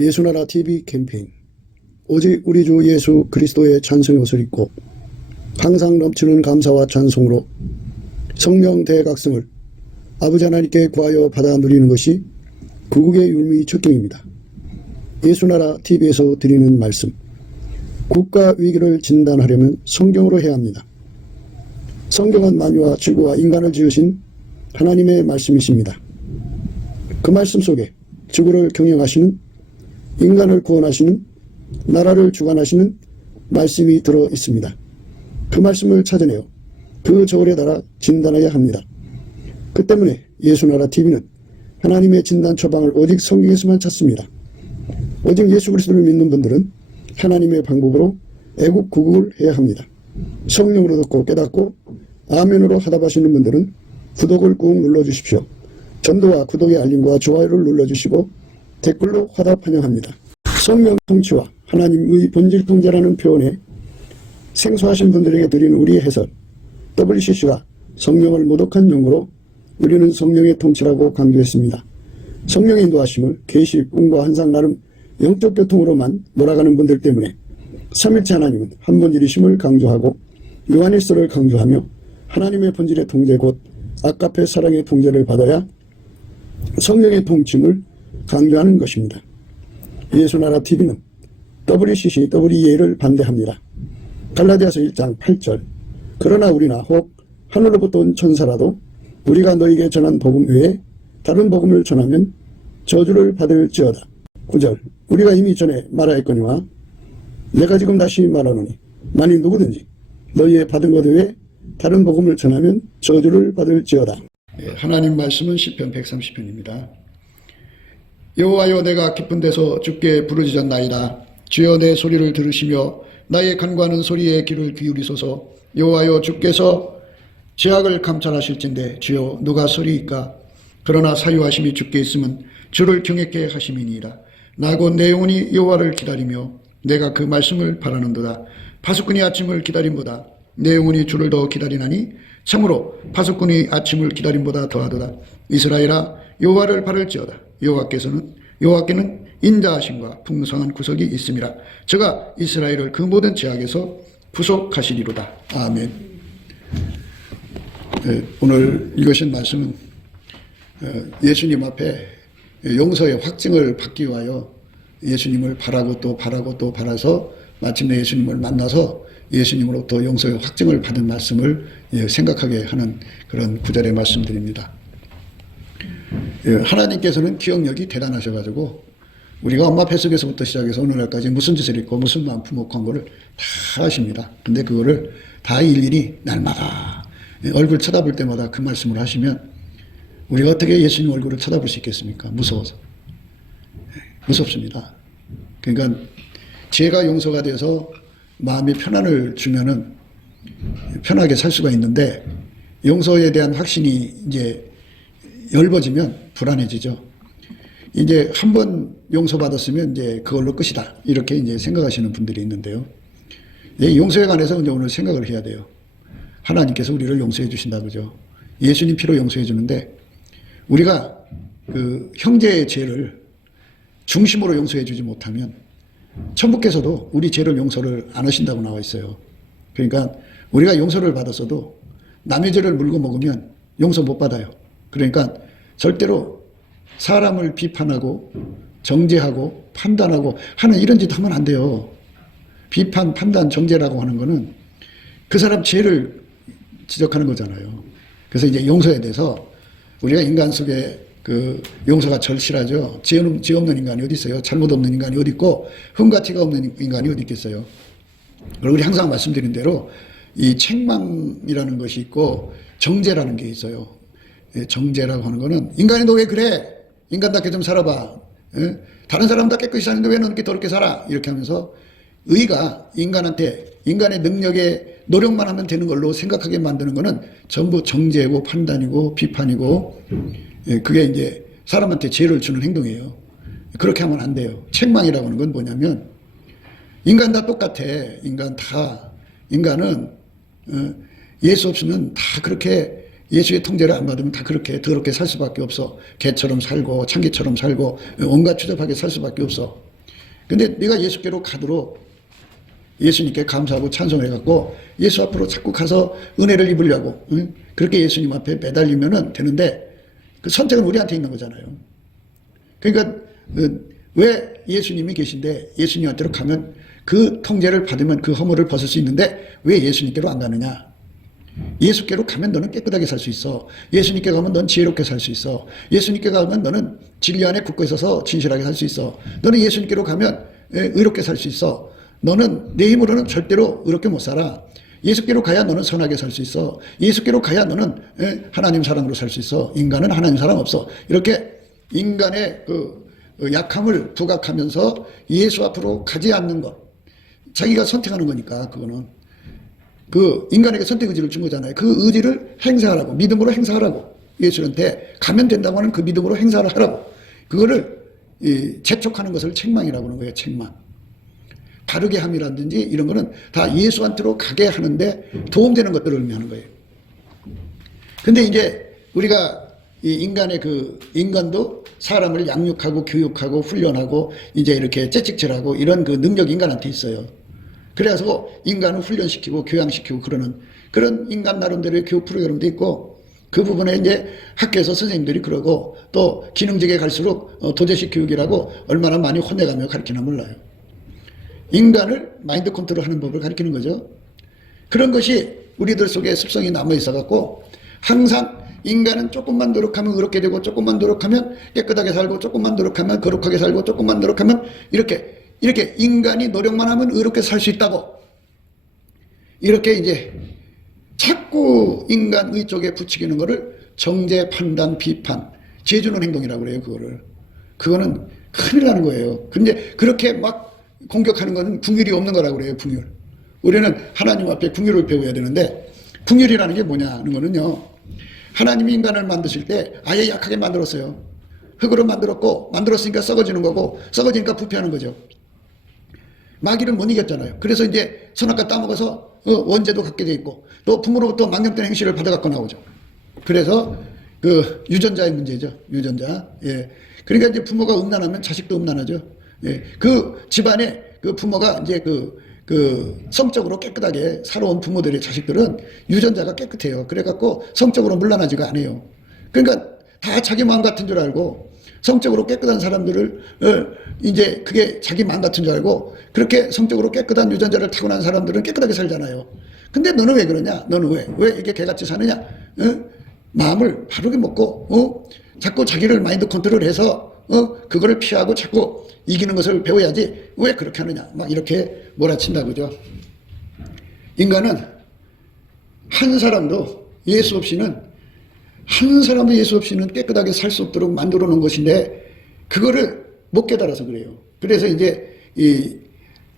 예수나라 TV 캠페인 오직 우리 주 예수 그리스도의 찬송의 옷을 입고 항상 넘치는 감사와 찬송으로 성령 대각성을 아버지 하나님께 구하여 받아 누리는 것이 구국의 율미 첫 경입니다. 예수나라 TV에서 드리는 말씀, 국가 위기를 진단하려면 성경으로 해야 합니다. 성경은 만유와 지구와 인간을 지으신 하나님의 말씀이십니다. 그 말씀 속에 지구를 경영하시는, 인간을 구원하시는, 나라를 주관하시는 말씀이 들어 있습니다. 그 말씀을 찾아내어 그 저울에 달아 진단해야 합니다. 그 때문에 예수나라 TV는 하나님의 진단 처방을 오직 성경에서만 찾습니다. 오직 예수 그리스도를 믿는 분들은 하나님의 방법으로 애국 구국을 해야 합니다. 성령으로 듣고 깨닫고 아멘으로 하답하시는 분들은 구독을 꾹 눌러주십시오. 전도와 구독의 알림과 좋아요를 눌러주시고 댓글로 화답 환영합니다. 성령 통치와 하나님의 본질 통제라는 표현에 생소하신 분들에게 드리는 우리의 해설, WCC가 성령을 모독한 용어로 우리는 성령의 통치라고 강조했습니다. 성령의 인도하심을 계시, 꿈과 환상 나름 영적 교통으로만 몰아가는 분들 때문에 삼일체 하나님은 한 본질이심을 강조하고 요한일서를 강조하며 하나님의 본질의 통제 곧 아까페 사랑의 통제를 받아야 성령의 통칭을 강조하는 것입니다. 예수나라 TV는 WCC, WEA를 반대합니다. 갈라디아서 1장 8절 그러나 우리나 혹 하늘로부터 온 천사라도 우리가 너에게 전한 복음 외에 다른 복음을 전하면 저주를 받을지어다. 9절 우리가 이미 전에 말하였거니와 내가 지금 다시 말하노니 만일 누구든지 너희의 받은 것 외에 다른 복음을 전하면 저주를 받을지어다. 하나님 말씀은 시편 130편입니다. 여호와여 내가 깊은 데서 주께 부르짖었나이다. 주여 내 소리를 들으시며 나의 간구하는 소리에 귀를 기울이소서. 여호와여 주께서 죄악을 감찰하실진대 주여 누가 서리이까. 그러나 사유하심이 주께 있으면 주를 경외케 하심이니이다. 나 곧 내 영혼이 여호와를 기다리며 내가 그 말씀을 바라는도다. 파수꾼이 아침을 기다림보다 내 영혼이 주를 더 기다리나니 참으로 파수꾼이 아침을 기다림보다 더하도다. 이스라엘아 여호와를 바랄지어다. 여호와께는 인자하심과 풍성한 구속이 있음이라. 저가 이스라엘을 그 모든 죄악에서 구속하시리로다. 아멘. 오늘 읽으신 말씀은 예수님 앞에 용서의 확증을 받기 위하여 예수님을 바라고 또 바라고 또 바라서 마침내 예수님을 만나서 예수님으로부터 용서의 확증을 받은 말씀을 생각하게 하는 그런 구절의 말씀들입니다. 하나님께서는 기억력이 대단하셔가지고 우리가 엄마 뱃속에서부터 시작해서 오늘날까지 무슨 짓을 했고 무슨 마음 품었고 한 거를 다 아십니다. 근데 그거를 다 일일이 날마다 얼굴 쳐다볼 때마다 그 말씀을 하시면 우리가 어떻게 예수님 얼굴을 쳐다볼 수 있겠습니까? 무서워서. 무섭습니다. 그러니까 죄가 용서가 돼서 마음의 편안을 주면은 편하게 살 수가 있는데 용서에 대한 확신이 이제 열버지면 불안해지죠. 이제 한 번 용서받았으면 이제 그걸로 끝이다. 이렇게 이제 생각하시는 분들이 있는데요. 용서에 관해서 이제 오늘 생각을 해야 돼요. 하나님께서 우리를 용서해 주신다 그죠. 예수님 피로 용서해 주는데 우리가 그 형제의 죄를 중심으로 용서해 주지 못하면 천부께서도 우리 죄를 용서를 안 하신다고 나와 있어요. 그러니까 우리가 용서를 받았어도 남의 죄를 물고 먹으면 용서 못 받아요. 그러니까 절대로 사람을 비판하고 정죄하고 판단하고 하는 이런 짓 하면 안 돼요. 비판, 판단, 정죄라고 하는 거는 그 사람 죄를 지적하는 거잖아요. 그래서 이제 용서에 대해서 우리가 인간 속에 그 용서가 절실하죠. 죄 없는 인간이 어디 있어요? 잘못 없는 인간이 어디 있고 흠과 티가 없는 인간이 어디 있겠어요? 그리고 우리 항상 말씀드린 대로 이 책망이라는 것이 있고 정죄라는 게 있어요. 정죄라고 하는 거는 인간이 너 왜 그래? 인간답게 좀 살아봐. 다른 사람다 깨끗이 사는데 왜 너 이렇게 더럽게 살아? 이렇게 하면서 의가 인간한테 인간의 능력에 노력만 하면 되는 걸로 생각하게 만드는 거는 전부 정죄고 판단이고 비판이고 그게 이제 사람한테 죄를 주는 행동이에요. 그렇게 하면 안 돼요. 책망이라고 하는 건 뭐냐면 인간 다 똑같아. 인간은 예수 없으면 다 그렇게 예수의 통제를 안 받으면 다 더럽게 살 수밖에 없어. 개처럼 살고 창기처럼 살고 온갖 추잡하게 살 수밖에 없어. 근데 네가 예수께로 가도록 예수님께 감사하고 찬송해갖고 예수 앞으로 자꾸 가서 은혜를 입으려고, 응? 그렇게 예수님 앞에 매달리면 되는데 그 선택은 우리한테 있는 거잖아요. 그러니까 왜 예수님이 계신데 예수님한테로 가면 그 통제를 받으면 그 허물을 벗을 수 있는데 왜 예수님께로 안 가느냐? 예수께로 가면 너는 깨끗하게 살 수 있어. 예수님께 가면 넌 지혜롭게 살 수 있어. 예수님께 가면 너는 진리 안에 굳고 있어서 진실하게 살 수 있어. 너는 예수님께로 가면 의롭게 살 수 있어. 너는 내 힘으로는 절대로 의롭게 못 살아. 예수께로 가야 너는 선하게 살 수 있어. 예수께로 가야 너는 하나님 사람으로 살 수 있어. 인간은 하나님 사람 없어. 이렇게 인간의 그 약함을 부각하면서 예수 앞으로 가지 않는 것. 자기가 선택하는 거니까 그거는. 그 인간에게 선택 의지를 준 거잖아요. 그 의지를 행사하라고. 믿음으로 행사하라고. 예수한테 가면 된다고 하는 그 믿음으로 행사를 하라고. 그거를 재촉하는 것을 책망이라고 하는 거예요. 책망. 바르게 함이라든지 이런 거는 다 예수한테로 가게 하는데 도움되는 것들을 의미하는 거예요. 근데 이제 우리가 이 인간의 그 인간도 사람을 양육하고 교육하고 훈련하고 이제 이렇게 채찍질하고 이런 그 능력이 인간한테 있어요. 그래서 인간을 훈련시키고 교양시키고 그러는 그런 인간 나름대로의 교육 프로그램도 있고 그 부분에 이제 학교에서 선생님들이 그러고 또 기능직에 갈수록 도제식 교육이라고 얼마나 많이 혼내가며 가르치나 몰라요. 인간을 마인드 컨트롤하는 법을 가르치는 거죠. 그런 것이 우리들 속에 습성이 남아 있어 갖고 항상 인간은 조금만 노력하면 의롭게 되고 조금만 노력하면 깨끗하게 살고 조금만 노력하면 거룩하게 살고 조금만 노력하면 이렇게 인간이 노력만 하면 의롭게 살 수 있다고 이렇게 이제 자꾸 인간의 쪽에 부추기는 거를 정죄, 판단, 비판, 죄주는 행동이라고 그래요. 그거는 큰일 나는 거예요. 근데 그렇게 막 공격하는 것은 긍휼이 없는 거라고 그래요. 긍휼. 우리는 하나님 앞에 긍휼을 배워야 되는데 긍휼이라는 게 뭐냐는 거는요. 하나님이 인간을 만드실 때 아예 약하게 만들었어요. 흙으로 만들었고 만들었으니까 썩어지는 거고 썩어지니까 부패하는 거죠. 마귀를 못 이겼잖아요. 그래서 이제 선악과 따먹어서 원죄도 갖게 돼 있고 또 부모로부터 망령된 행실을 받아갖고 나오죠. 그래서 그 유전자의 문제죠. 유전자. 예. 그러니까 이제 부모가 음란하면 자식도 음란하죠. 예. 그 집안에 그 부모가 이제 그 성적으로 깨끗하게 살아온 부모들의 자식들은 유전자가 깨끗해요. 그래갖고 성적으로 문란하지가 않아요. 그러니까 다 자기 마음 같은 줄 알고 성적으로 깨끗한 사람들을 이제 그게 자기 마음 같은 줄 알고 그렇게 성적으로 깨끗한 유전자를 타고난 사람들은 깨끗하게 살잖아요. 근데 너는 왜 그러냐? 너는 왜 이렇게 개같이 사느냐? 마음을 바르게 먹고 자꾸 자기를 마인드 컨트롤해서 그거를 피하고 자꾸 이기는 것을 배워야지 왜 그렇게 하느냐? 막 이렇게 몰아친다 그죠? 인간은 한 사람도 예수 없이는 깨끗하게 살 수 없도록 만들어 놓은 것인데 그거를 못 깨달아서 그래요. 그래서 이제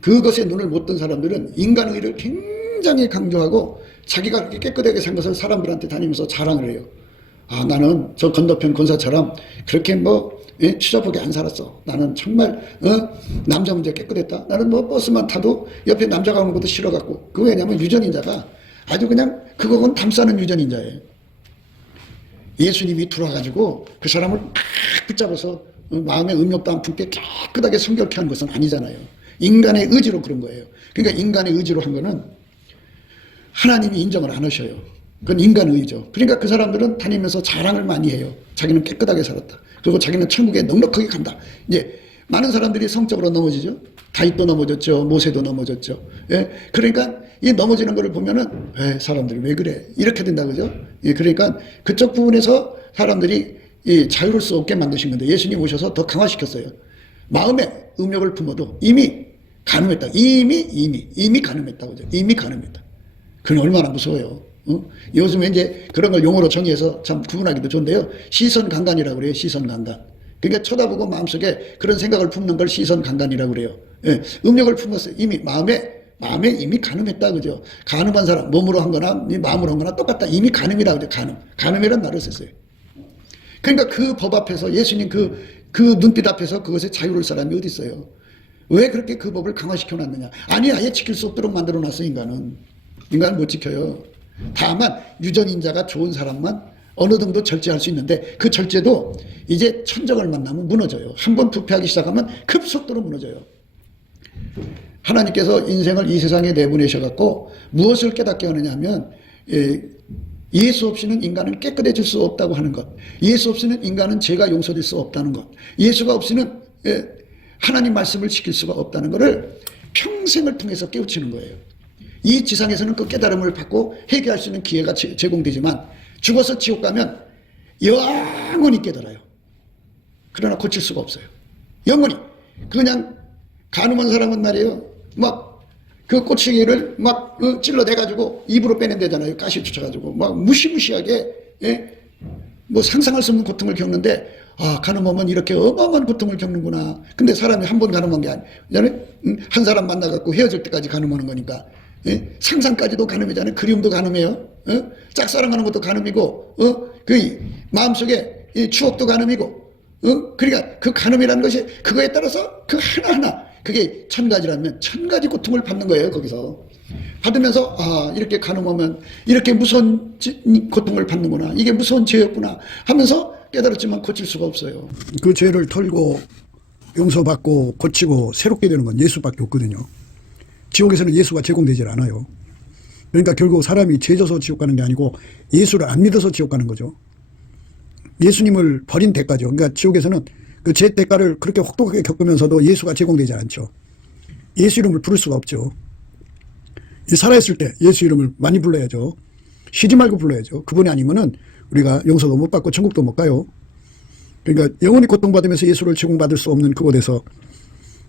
그것에 눈을 못 뜬 사람들은 인간의를 굉장히 강조하고 자기가 그렇게 깨끗하게 산 것을 사람들한테 다니면서 자랑을 해요. 아, 나는 저 건너편 권사처럼 그렇게 추잡하게 안 살았어. 나는 정말 남자 문제 깨끗했다. 나는 버스만 타도 옆에 남자가 오는 것도 싫어갖고. 그거 왜냐면 유전인자가 아주 그냥 그거는 담싸는 유전인자예요. 예수님이 들어와가지고 그 사람을 딱 붙잡아서 마음의 음욕도 안 품게 깨끗하게 성결케 하는 것은 아니잖아요. 인간의 의지로 그런 거예요. 그러니까 인간의 의지로 한 거는 하나님이 인정을 안 하셔요. 그건 인간의 의죠. 그러니까 그 사람들은 다니면서 자랑을 많이 해요. 자기는 깨끗하게 살았다. 그리고 자기는 천국에 넉넉하게 간다. 이제 많은 사람들이 성적으로 넘어지죠. 다윗도 넘어졌죠. 모세도 넘어졌죠. 예. 그러니까 이 넘어지는 거를 보면은 사람들이 왜 그래? 이렇게 된다 그죠? 예. 그러니까 그쪽 부분에서 사람들이 자유로울 수 없게 만드신 건데 예수님 오셔서 더 강화시켰어요. 마음에 음욕을 품어도 이미 가늠했다. 이미 가늠했다 그죠? 이미 가늠했다. 그건 얼마나 무서워요. 요즘에 이제 그런 걸 용어로 정의해서 참 구분하기도 좋은데요. 시선 강간이라고 그래요. 시선 강간. 그러니까 쳐다보고 마음속에 그런 생각을 품는 걸 시선 강간이라고 그래요. 예, 음욕을 품었어요. 이미 마음에 이미 가늠했다 그죠? 가늠한 사람 몸으로 한 거나 마음으로 한 거나 똑같다. 이미 가늠이다 그죠? 가늠이란 말을 썼어요. 그러니까 그 법 앞에서 예수님 그 눈빛 앞에서 그것에 자유로울 사람이 어디 있어요? 왜 그렇게 그 법을 강화시켜 놨느냐? 아니 아예 지킬 수 없도록 만들어 놨어. 인간은 못 지켜요. 다만 유전인자가 좋은 사람만 어느 정도 절제할 수 있는데 그 절제도 이제 천적을 만나면 무너져요. 한번 부패하기 시작하면 급속도로 무너져요. 하나님께서 인생을 이 세상에 내보내셔갖고 무엇을 깨닫게 하느냐 하면 예수 없이는 인간은 깨끗해질 수 없다고 하는 것, 예수 없이는 인간은 죄가 용서될 수 없다는 것, 예수가 없이는 하나님 말씀을 지킬 수가 없다는 것을 평생을 통해서 깨우치는 거예요. 이 지상에서는 그 깨달음을 받고 회개할 수 있는 기회가 제공되지만 죽어서 지옥 가면 영원히 깨달아요. 그러나 고칠 수가 없어요. 영원히. 그냥 간음한 사람은 말이에요. 막 그 꼬치기를 막 찔러대가지고 입으로 빼낸다잖아요. 가시 쫓아가지고 막 무시무시하게 뭐 상상할 수 없는 고통을 겪는데 간음하면 이렇게 어마어마한 고통을 겪는구나. 근데 사람이 한 번 간음한 게 아니잖아요. 한 사람 만나갖고 헤어질 때까지 간음하는 거니까 상상까지도 간음이잖아요. 그리움도 간음이에요. 짝사랑하는 것도 간음이고 그 마음속에 추억도 간음이고 그러니까 그 간음이라는 것이 그거에 따라서 그 하나하나 그게 1000가지라면 1000가지 고통을 받는 거예요. 거기서 받으면서 이렇게 간음하면 이렇게 무서운 고통을 받는구나, 이게 무서운 죄였구나 하면서 깨달았지만 고칠 수가 없어요. 그 죄를 털고 용서받고 고치고 새롭게 되는 건 예수밖에 없거든요. 지옥에서는 예수가 제공되질 않아요. 그러니까 결국 사람이 죄 져서 지옥 가는 게 아니고 예수를 안 믿어서 지옥 가는 거죠. 예수님을 버린 대가죠. 그러니까 지옥에서는 그 죄 대가를 그렇게 혹독하게 겪으면서도 예수가 제공되지 않죠. 예수 이름을 부를 수가 없죠. 살아있을 때 예수 이름을 많이 불러야죠. 쉬지 말고 불러야죠. 그분이 아니면은 우리가 용서도 못 받고 천국도 못 가요. 그러니까 영원히 고통받으면서 예수를 제공받을 수 없는 그곳에서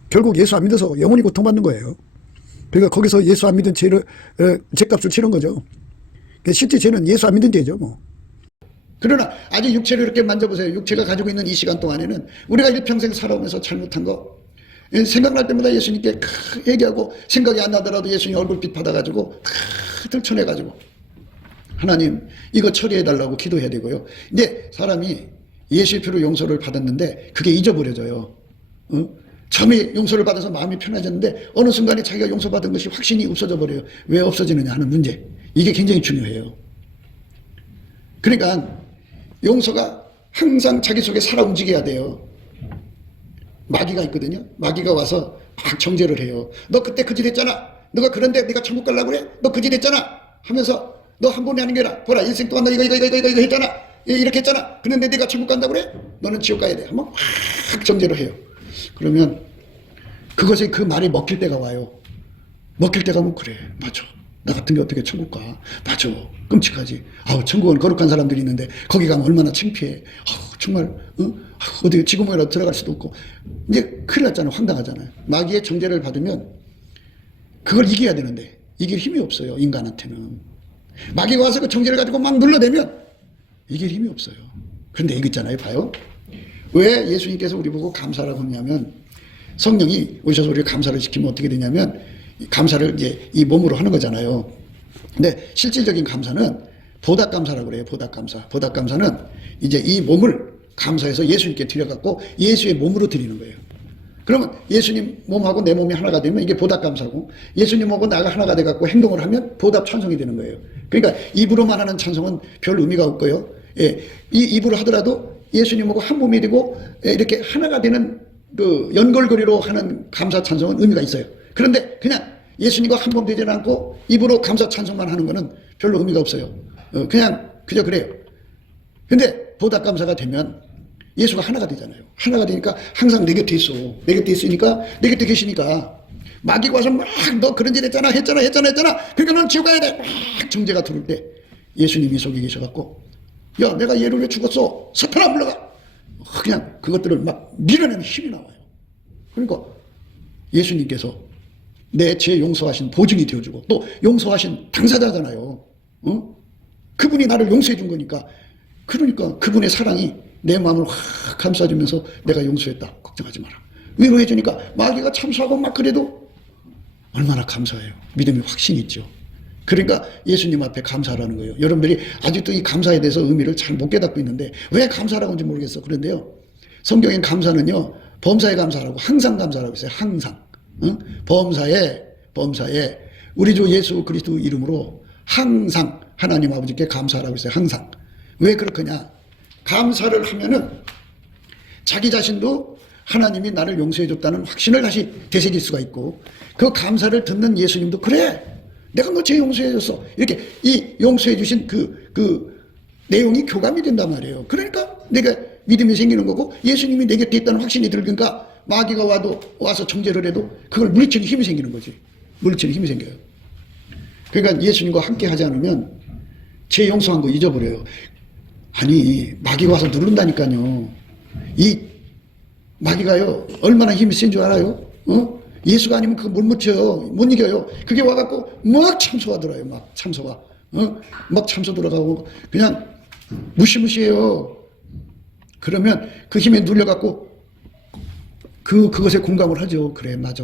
결국 예수 안 믿어서 영원히 고통받는 거예요. 그러니까 거기서 예수 안 믿은 죄를, 죄값을 치른 거죠. 그러니까 실제 죄는 예수 안 믿은 죄죠, 뭐. 그러나 아직 육체를 이렇게 만져보세요. 육체가 가지고 있는 이 시간 동안에는 우리가 일평생 살아오면서 잘못한 거 생각날 때마다 예수님께 얘기하고 생각이 안 나더라도 예수님 얼굴빛 받아가지고 들춰내가지고 하나님 이거 처리해달라고 기도해야 되고요. 근데 사람이 예수의 피로 용서를 받았는데 그게 잊어버려져요. 처음에 용서를 받아서 마음이 편해졌는데 어느 순간에 자기가 용서받은 것이 확신이 없어져 버려요. 왜 없어지느냐 하는 문제. 이게 굉장히 중요해요. 그러니까 용서가 항상 자기 속에 살아 움직여야 돼요. 마귀가 있거든요. 마귀가 와서 막 정죄를 해요. 너 그때 그 짓 했잖아. 너가 그런데 네가 천국 가려고 그래? 너 그 짓 했잖아. 하면서 너 한 번에 하는 게 아니라 보라 일생 동안 너 이거 했잖아. 이렇게 했잖아. 그런데 네가 천국 간다고 그래? 너는 지옥 가야 돼. 한번 확 정죄를 해요. 그러면 그것이 그 말이 먹힐 때가 와요. 먹힐 때가 뭐 그래. 맞아. 나 같은 게 어떻게 천국 가? 맞아. 끔찍하지. 천국은 거룩한 사람들이 있는데 거기 가면 얼마나 창피해. 정말 어디 지구멍이라도 들어갈 수도 없고. 이제 큰일 났잖아. 황당하잖아요. 마귀의 정죄를 받으면 그걸 이겨야 되는데 이길 힘이 없어요. 인간한테는. 마귀가 와서 그 정죄를 가지고 막 눌러대면 이길 힘이 없어요. 그런데 이거 있잖아요. 봐요. 왜 예수님께서 우리 보고 감사라고 하냐면 성령이 오셔서 우리를 감사를 시키면 어떻게 되냐면 감사를 이제 이 몸으로 하는 거잖아요. 근데 실질적인 감사는 보답감사라고 그래요. 보답감사. 보답감사는 이제 이 몸을 감사해서 예수님께 드려갖고 예수의 몸으로 드리는 거예요. 그러면 예수님 몸하고 내 몸이 하나가 되면 이게 보답감사고 예수님하고 나가 하나가 돼갖고 행동을 하면 보답 찬송이 되는 거예요. 그러니까 입으로만 하는 찬송은 별 의미가 없고요. 이 입으로 하더라도 예수님하고 한 몸이 되고 이렇게 하나가 되는 그 연결고리로 하는 감사 찬송은 의미가 있어요. 그런데 그냥 예수님과 한 몸 되지 않고 입으로 감사 찬송만 하는 거는 별로 의미가 없어요. 그저 그래요. 근데 보답 감사가 되면 예수가 하나가 되잖아요. 하나가 되니까 항상 내 곁에 있어. 내 곁에 있으니까 내 곁에 계시니까 마귀가 와서 막 너 그런 짓 했잖아. 그러니까 넌 지옥 가야 돼. 막 정죄가 들어올 때 예수님이 속에 계셔갖고 야 내가 얘를 왜 죽었어? 사탄아 물러가. 그냥 그것들을 막 밀어내는 힘이 나와요. 그러니까 예수님께서 내 죄 용서하신 보증이 되어주고 또 용서하신 당사자잖아요. 그분이 나를 용서해 준 거니까 그러니까 그분의 사랑이 내 마음을 확 감싸주면서 내가 용서했다. 걱정하지 마라. 위로해 주니까 마귀가 참수하고 막 그래도 얼마나 감사해요. 믿음이 확신이 있죠. 그러니까 예수님 앞에 감사하라는 거예요. 여러분들이 아직도 이 감사에 대해서 의미를 잘 못 깨닫고 있는데 왜 감사라고 하는지 모르겠어. 그런데요. 성경엔 감사는요. 범사에 감사라고 항상 감사라고 있어요. 항상. 범사에 우리 주 예수 그리스도 이름으로 항상 하나님 아버지께 감사하라고 했어요. 항상. 왜 그렇거냐. 감사를 하면은 자기 자신도 하나님이 나를 용서해줬다는 확신을 다시 되새길 수가 있고, 그 감사를 듣는 예수님도 그래, 내가 너 죄 용서해줬어, 이렇게 이 용서해주신 그 내용이 교감이 된단 말이에요. 그러니까 내가 믿음이 생기는 거고, 예수님이 내 곁에 있다는 확신이 들으니까 마귀가 와서 정죄를 해도 그걸 물리치는 힘이 생기는 거지. 물리치는 힘이 생겨요. 그러니까 예수님과 함께 하지 않으면 죄 용서한 거 잊어버려요. 아니, 마귀가 와서 누른다니까요. 이 마귀가요, 얼마나 힘이 센 줄 알아요? 예수가 아니면 그거 못 못 이겨요. 그게 와갖고 막 참소하더라요. 막 참소가. 막 참소 들어가고 그냥 무시무시해요. 그러면 그 힘에 눌려갖고 그것에 공감을 하죠. 그래, 맞아.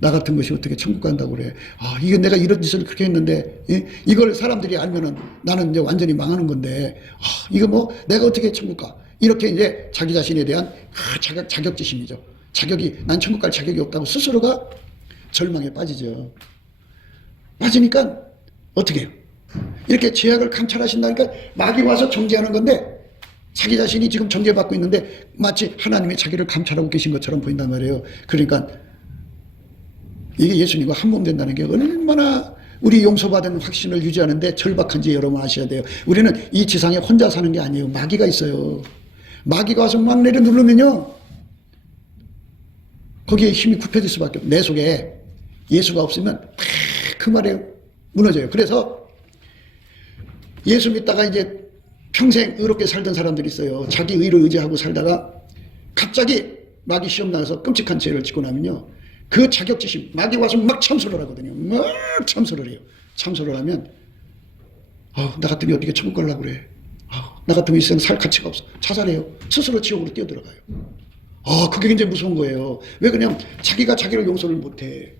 나 같은 것이 어떻게 천국 간다고 그래. 아, 이게 내가 이런 짓을 그렇게 했는데, 예? 이걸 사람들이 알면은 나는 이제 완전히 망하는 건데, 아, 이거 뭐 내가 어떻게 천국 가. 이렇게 이제 자기 자신에 대한 자격지심이죠. 난 천국 갈 자격이 없다고 스스로가 절망에 빠지죠. 빠지니까 어떻게 해요? 이렇게 죄악을 감찰하신다니까 마귀 와서 정죄하는 건데, 자기 자신이 지금 정죄받고 있는데 마치 하나님이 자기를 감찰하고 계신 것처럼 보인단 말이에요. 그러니까 이게 예수님과 한 몸 된다는 게 얼마나 우리 용서받은 확신을 유지하는데 절박한지 여러분 아셔야 돼요. 우리는 이 지상에 혼자 사는 게 아니에요. 마귀가 있어요. 마귀가 와서 막 내려 누르면요, 거기에 힘이 굽혀질 수밖에 없어요. 내 속에 예수가 없으면 그 말에 무너져요. 그래서 예수 믿다가 이제 평생 의롭게 살던 사람들이 있어요. 자기 의를 의지하고 살다가 갑자기 마귀 시험 나와서 끔찍한 죄를 짓고 나면요, 그 자격지심, 마귀 와서 막 참소를 하거든요. 막 참소를 해요. 참소를 하면, 나 같으면 어떻게 천국 가려고 그래. 나 같으면 이 세상 살 가치가 없어. 자살해요. 스스로 지옥으로 뛰어들어가요. 그게 굉장히 무서운 거예요. 왜 그냥 자기가 자기를 용서를 못해.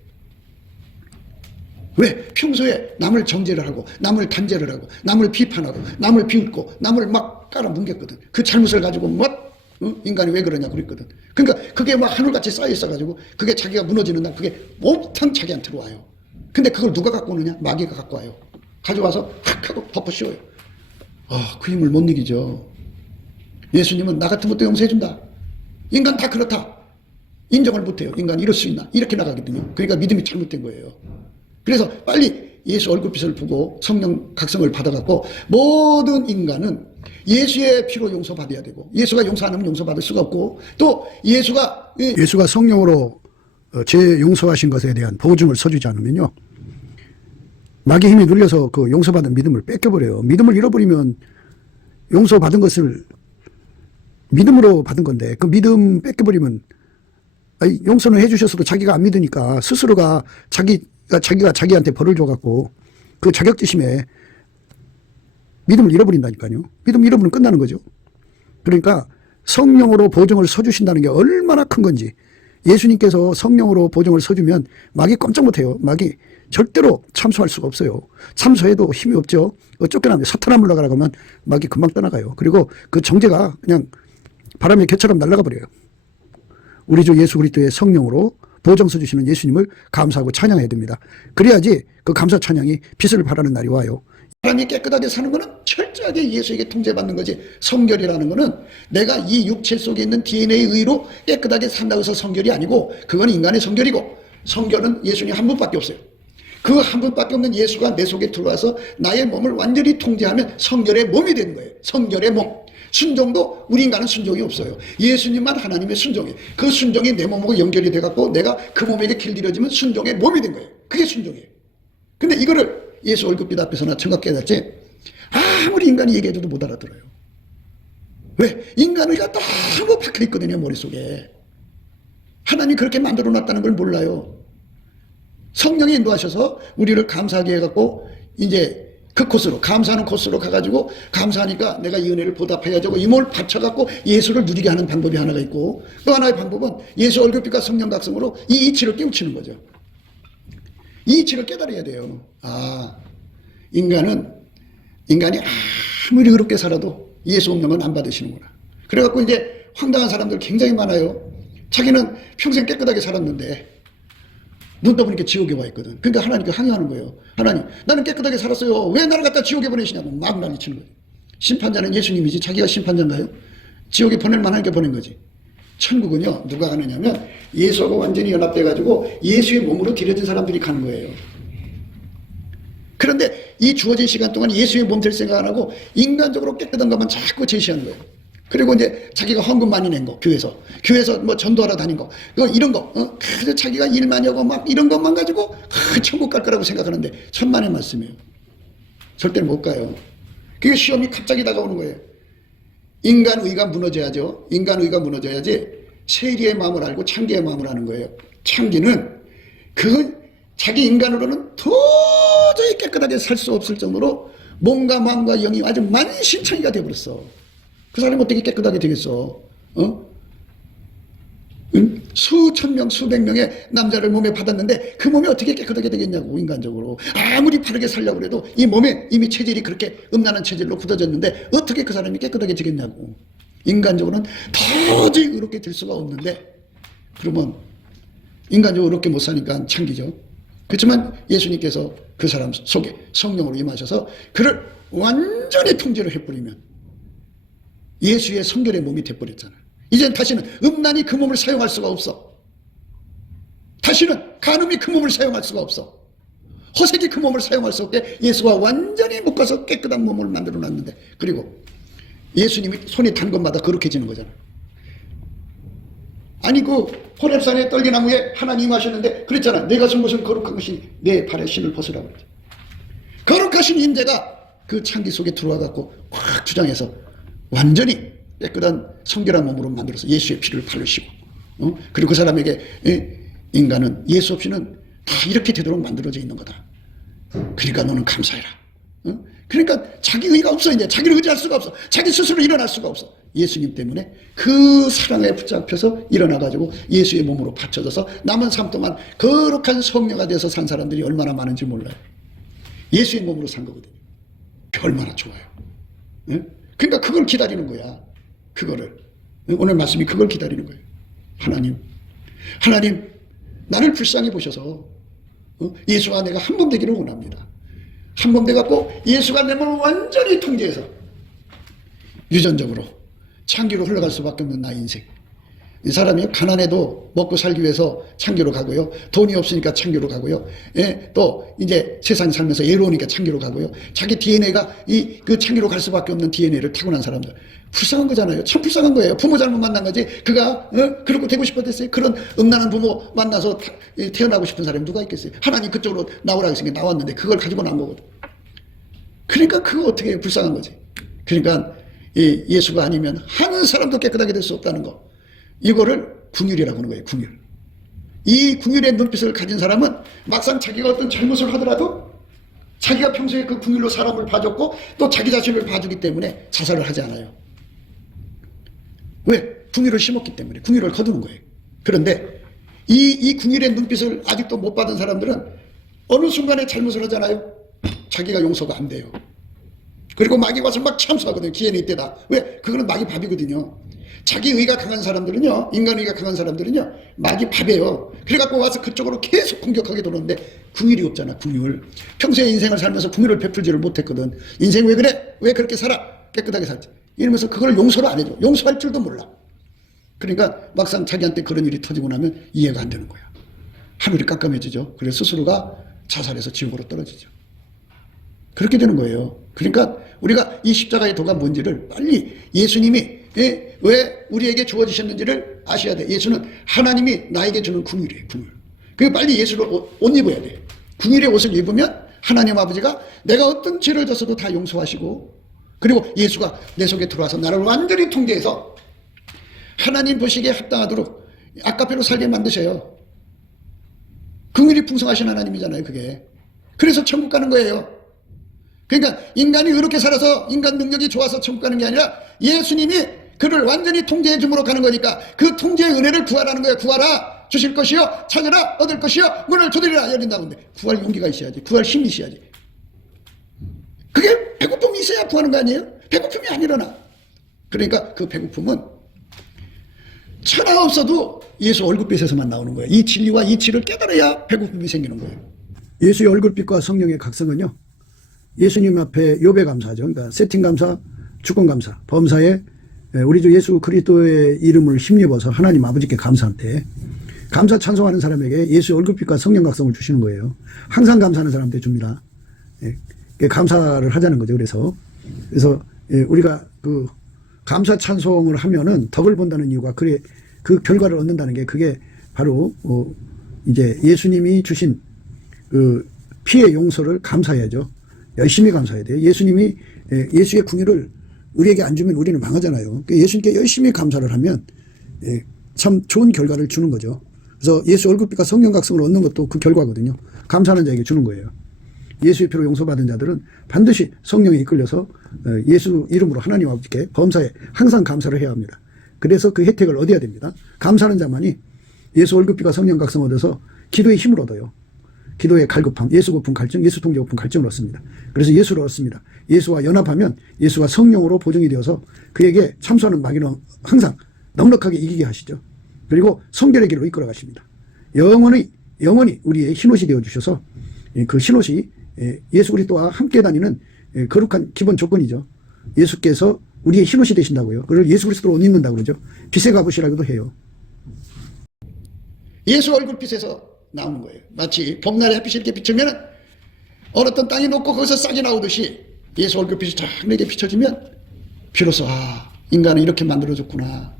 왜? 평소에 남을 정죄를 하고, 남을 단죄를 하고, 남을 비판하고, 남을 비웃고, 남을 막 깔아뭉갰거든. 그 잘못을 가지고 막, 인간이 왜 그러냐고 그랬거든. 그러니까 그게 막 하늘같이 쌓여 있어가지고, 그게 자기가 무너지는 날, 그게 몽탕 자기한테로 와요. 근데 그걸 누가 갖고 오느냐? 마귀가 갖고 와요. 가져와서 확 하고 덮어 씌워요. 그 힘을 못 이기죠. 예수님은 나 같은 것도 용서해준다. 인간 다 그렇다. 인정을 못해요. 인간 이럴 수 있나? 이렇게 나가거든요. 그러니까 믿음이 잘못된 거예요. 그래서 빨리 예수 얼굴빛을 보고 성령 각성을 받아갖고 모든 인간은 예수의 피로 용서받아야 되고, 예수가 용서 안 하면 용서받을 수가 없고, 또 예수가 성령으로 죄 용서하신 것에 대한 보증을 서주지 않으면요, 마귀 힘이 눌려서 그 용서받은 믿음을 뺏겨버려요. 믿음을 잃어버리면 용서받은 것을 믿음으로 받은 건데, 그 믿음 뺏겨버리면, 용서는 해주셨어도 자기가 안 믿으니까 스스로가 자기가 자기한테 벌을 줘갖고 그 자격지심에 믿음을 잃어버린다니까요. 믿음 잃어버리면 끝나는 거죠. 그러니까 성령으로 보증을 서주신다는 게 얼마나 큰 건지, 예수님께서 성령으로 보증을 서주면 마귀 꼼짝 못해요. 마귀 절대로 참소할 수가 없어요. 참소해도 힘이 없죠. 쫓겨나면 사탄아 물러가라고 하면 마귀 금방 떠나가요. 그리고 그 정죄가 그냥 바람의 개처럼 날아가 버려요. 우리 주 예수 그리스도의 성령으로 보증 서주시는 예수님을 감사하고 찬양해야 됩니다. 그래야지 그 감사 찬양이 빛을 발하는 날이 와요. 사람이 깨끗하게 사는 것은 철저하게 예수에게 통제받는 거지. 성결이라는 것은 내가 이 육체 속에 있는 DNA의 의로 깨끗하게 산다고 해서 성결이 아니고, 그건 인간의 성결이고, 성결은 예수님 한 분밖에 없어요. 그 한 분밖에 없는 예수가 내 속에 들어와서 나의 몸을 완전히 통제하면 성결의 몸이 되는 거예요. 성결의 몸. 순종도 우리 인간은 순종이 없어요. 예수님만 하나님의 순종이에요. 그 순종이 내 몸하고 연결이 돼갖고 내가 그 몸에게 길들여지면 순종의 몸이 된 거예요. 그게 순종이에요. 근데 이거를 예수 얼굴빛 앞에서나 청각 깨닫지 아무리 인간이 얘기해줘도 못 알아들어요. 왜? 인간의가 너무 박혀있거든요, 머릿속에. 하나님이 그렇게 만들어놨다는 걸 몰라요. 성령이 인도하셔서 우리를 감사하게 해갖고 이제 그 코스로, 감사하는 코스로 가가지고, 감사하니까 내가 이 은혜를 보답해야죠. 이 몸을 바쳐갖고 예수를 누리게 하는 방법이 하나가 있고, 또 하나의 방법은 예수 얼굴빛과 성령 각성으로 이 이치를 깨우치는 거죠. 이 이치를 깨달아야 돼요. 인간이 아무리 의롭게 살아도 예수 없는 건 안 받으시는구나. 그래갖고 이제 황당한 사람들 굉장히 많아요. 자기는 평생 깨끗하게 살았는데 눈 떠보니까 지옥에 와 있거든. 그러니까 하나님께 항의하는 거예요. 하나님, 나는 깨끗하게 살았어요. 왜 나를 갖다 지옥에 보내시냐고 막 난리치는 거예요. 심판자는 예수님이지 자기가 심판자인가요? 지옥에 보낼 만하니까 보낸 거지. 천국은요, 누가 가느냐면 예수하고 완전히 연합돼가지고 예수의 몸으로 들여진 사람들이 가는 거예요. 그런데 이 주어진 시간 동안 예수의 몸 될 생각 안 하고 인간적으로 깨끗한 것만 자꾸 제시하는 거예요. 그리고 이제 자기가 헌금 많이 낸 거, 교회에서 뭐 전도하러 다닌 거, 이런 거, 그래서 자기가 일 많이 하고 막 이런 것만 가지고 천국 갈 거라고 생각하는데 천만의 말씀이에요. 절대로 못 가요. 그게 시험이 갑자기 다가오는 거예요. 인간의가 무너져야죠. 인간의가 무너져야지 세리의 마음을 알고 창기의 마음을 아는 거예요. 창기는 그건 자기 인간으로는 도저히 깨끗하게 살 수 없을 정도로 몸과 마음과 영이 아주 만신창이가 되어버렸어. 그 사람이 어떻게 깨끗하게 되겠어? 수천 명, 수백 명의 남자를 몸에 받았는데 그 몸이 어떻게 깨끗하게 되겠냐고, 인간적으로. 아무리 바르게 살려고 해도 이 몸에 이미 체질이 그렇게 음란한 체질로 굳어졌는데 어떻게 그 사람이 깨끗하게 되겠냐고. 인간적으로는 도저히 의롭게 될 수가 없는데, 그러면 인간적으로 의롭게 못 사니까 창기죠. 그렇지만 예수님께서 그 사람 속에 성령으로 임하셔서 그를 완전히 통제를 해버리면 예수의 성결의 몸이 돼버렸잖아요. 이젠 다시는 음란이 그 몸을 사용할 수가 없어. 다시는 간음이 그 몸을 사용할 수가 없어. 허색이 그 몸을 사용할 수 없게 예수가 완전히 묶어서 깨끗한 몸을 만들어 놨는데, 그리고 예수님이 손이 단 것마다 거룩해지는 거잖아요. 아니 그 호렙산의 떨기나무에 하나님 임하셨는데 그랬잖아. 내가 쓴 것은 거룩한 것이니 내 발에 신을 벗으라고 그랬죠. 거룩하신 임재가 그 창기 속에 들어와 갖고 확 주장해서 완전히 깨끗한 성결한 몸으로 만들어서 예수의 피를 바르시고, 그리고 그 사람에게 인간은 예수 없이는 다 이렇게 되도록 만들어져 있는 거다. 그러니까 너는 감사해라. 그러니까 자기 의가 없어. 이제 자기를 의지할 수가 없어. 자기 스스로 일어날 수가 없어. 예수님 때문에 그 사랑에 붙잡혀서 일어나가지고 예수의 몸으로 받쳐져서 남은 삶 동안 거룩한 성녀가 돼서 산 사람들이 얼마나 많은지 몰라요. 예수의 몸으로 산 거거든요. 얼마나 좋아요. 그러니까 그걸 기다리는 거야. 그거를. 오늘 말씀이 그걸 기다리는 거예요. 하나님 나를 불쌍히 보셔서 예수와 내가 한 몸 되기를 원합니다. 한 몸 돼갖고 예수가 내 몸을 완전히 통제해서 유전적으로 창기로 흘러갈 수밖에 없는 나의 인생. 이 사람이 가난해도 먹고 살기 위해서 창기로 가고요. 돈이 없으니까 창기로 가고요. 또 이제 세상 살면서 예로우니까 창기로 가고요. 자기 DNA가 그 창기로 갈 수밖에 없는 DNA를 타고난 사람들. 불쌍한 거잖아요. 참 불쌍한 거예요. 부모 잘못 만난 거지. 그가 그렇고 되고 싶었겠어요. 그런 음란한 부모 만나서 태어나고 싶은 사람이 누가 있겠어요. 하나님 그쪽으로 나오라고 했으니까 나왔는데 그걸 가지고 난 거거든. 그러니까 그거 어떻게 해요. 불쌍한 거지. 그러니까 예수가 아니면 한 사람도 깨끗하게 될 수 없다는 거. 이거를 궁율이라고 하는 거예요. 궁율. 이 궁율의 눈빛을 가진 사람은 막상 자기가 어떤 잘못을 하더라도 자기가 평소에 그 궁율로 사람을 봐줬고 또 자기 자신을 봐주기 때문에 자살을 하지 않아요. 왜? 궁율을 심었기 때문에. 궁율을 거두는 거예요. 그런데 이 궁율의 눈빛을 아직도 못 받은 사람들은 어느 순간에 잘못을 하잖아요. 자기가 용서가 안 돼요. 그리고 마귀 와서 막 참수하거든요. 기회는 이때다. 왜? 그거는 마귀 밥이거든요. 자기 의가 강한 사람들은요, 인간의가 강한 사람들은요, 마귀 밥이에요. 그래갖고 와서 그쪽으로 계속 공격하게 도는데 궁율이 없잖아. 궁율. 평소에 인생을 살면서 궁율을 베풀지를 못했거든. 인생 왜 그래? 왜 그렇게 살아? 깨끗하게 살지. 이러면서 그걸 용서를 안 해줘. 용서할 줄도 몰라. 그러니까 막상 자기한테 그런 일이 터지고 나면 이해가 안 되는 거야. 하늘이 깜깜해지죠. 그래서 스스로가 자살해서 지옥으로 떨어지죠. 그렇게 되는 거예요. 그러니까 우리가 이 십자가의 도가 뭔지를 빨리 예수님이 왜 우리에게 주어지셨는지를 아셔야 돼. 예수는 하나님이 나에게 주는 궁율이에요. 궁율. 그게 빨리 예수를 옷 입어야 돼. 궁율의 옷을 입으면 하나님 아버지가 내가 어떤 죄를 졌어도 다 용서하시고, 그리고 예수가 내 속에 들어와서 나를 완전히 통제해서 하나님 보시기에 합당하도록 아까페로 살게 만드셔요. 긍휼이 풍성하신 하나님이잖아요. 그게. 그래서 천국 가는 거예요. 그러니까 인간이 이렇게 살아서 인간 능력이 좋아서 천국 가는 게 아니라 예수님이 그를 완전히 통제해 줌으로 가는 거니까 그 통제의 은혜를 구하라는 거예요. 구하라. 주실 것이요. 찾으라. 얻을 것이요. 문을 두드리라. 열린다고 하는데 구할 용기가 있어야지. 구할 힘이 있어야지. 그게 배고픔이 있어야 구하는 거 아니에요? 배고픔이 안 일어나. 그러니까 그 배고픔은 천하 없어도 예수 얼굴빛에서만 나오는 거예요. 이 진리와 이치를 깨달아야 배고픔이 생기는 거예요. 예수의 얼굴빛과 성령의 각성은요, 예수님 앞에 요배 감사죠. 그러니까 세팅 감사, 주권 감사, 범사에 우리 주 예수 그리스도의 이름을 힘입어서 하나님 아버지께 감사할 때 감사 찬송하는 사람에게 예수의 얼굴빛과 성령 각성을 주시는 거예요. 항상 감사하는 사람한테 줍니다. 감사를 하자는 거죠. 그래서 우리가 그 감사 찬송을 하면은 덕을 본다는 이유가 그 결과를 얻는다는 게 그게 바로 이제 예수님이 주신 그 피의 용서를 감사해야죠. 열심히 감사해야 돼요. 예수님이 예수의 궁유를 우리에게 안 주면 우리는 망하잖아요. 예수님께 열심히 감사를 하면 참 좋은 결과를 주는 거죠. 그래서 예수 얼굴빛과 성령 각성을 얻는 것도 그 결과거든요. 감사하는 자에게 주는 거예요. 예수의 피로 용서받은 자들은 반드시 성령에 이끌려서 예수 이름으로 하나님 아버지께 범사에 항상 감사를 해야 합니다. 그래서 그 혜택을 얻어야 됩니다. 감사하는 자만이 예수 얼굴빛과 성령 각성 얻어서 기도의 힘을 얻어요. 기도의 갈급함, 예수 고품 갈증, 예수 통제 고품 갈증을 얻습니다. 그래서 예수를 얻습니다. 예수와 연합하면 예수가 성령으로 보증이 되어서 그에게 참수하는 마귀는 항상 넉넉하게 이기게 하시죠. 그리고 성결의 길로 이끌어 가십니다. 영원히 우리의 흰옷이 되어주셔서 그 흰옷이 예수 그리스도와 함께 다니는 거룩한 기본 조건이죠. 예수께서 우리의 흰옷이 되신다고요. 그걸 예수 그리스도로 옷 입는다고 그러죠. 빛의 갑옷이라고도 해요. 예수 얼굴빛에서 나오는 거예요. 마치 봄날에 햇빛이 이렇게 비추면 어느 어떤 땅이 녹고 거기서 싹이 나오듯이 예수 얼굴빛이 쫙 내게 비춰지면 비로소 인간은 이렇게 만들어졌구나.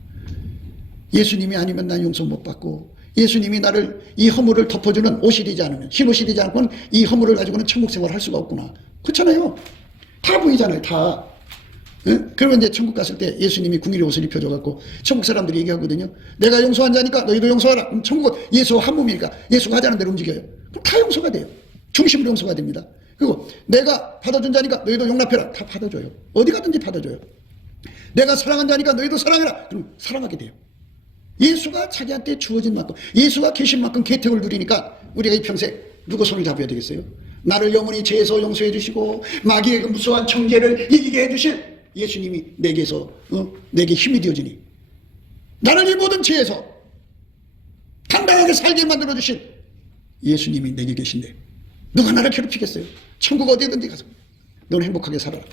예수님이 아니면 난 용서 못 받고 예수님이 나를 이 허물을 덮어주는 옷이 되지 않으면 흰옷이 되지 않고는 이 허물을 가지고는 천국 생활을 할 수가 없구나. 그렇잖아요. 다 보이잖아요. 다. 그러면 이제 천국 갔을 때 예수님이 궁일의 옷을 입혀줘갖고 천국 사람들이 얘기하거든요. 내가 용서한 자니까 너희도 용서하라. 그럼 천국은 예수와 한 몸이니까 예수가 하자는 대로 움직여요. 그럼 다 용서가 돼요. 중심으로 용서가 됩니다. 그리고 내가 받아준 자니까 너희도 용납해라. 다 받아줘요. 어디 가든지 받아줘요. 내가 사랑한 자니까 너희도 사랑해라. 그럼 사랑하게 돼요. 예수가 자기한테 주어진 만큼 예수가 계신 만큼 혜택을 누리니까 우리가 이 평생 누구 손을 잡아야 되겠어요? 나를 영원히 죄에서 용서해 주시고 마귀의 그 무수한 청죄를 이기게 해주실 예수님이 내게서 내게 힘이 되어지니 나를 이 모든 죄에서 당당하게 살게 만들어 주신 예수님이 내게 계신데 누가 나를 괴롭히겠어요? 천국 어디든지 가서 너는 행복하게 살아라.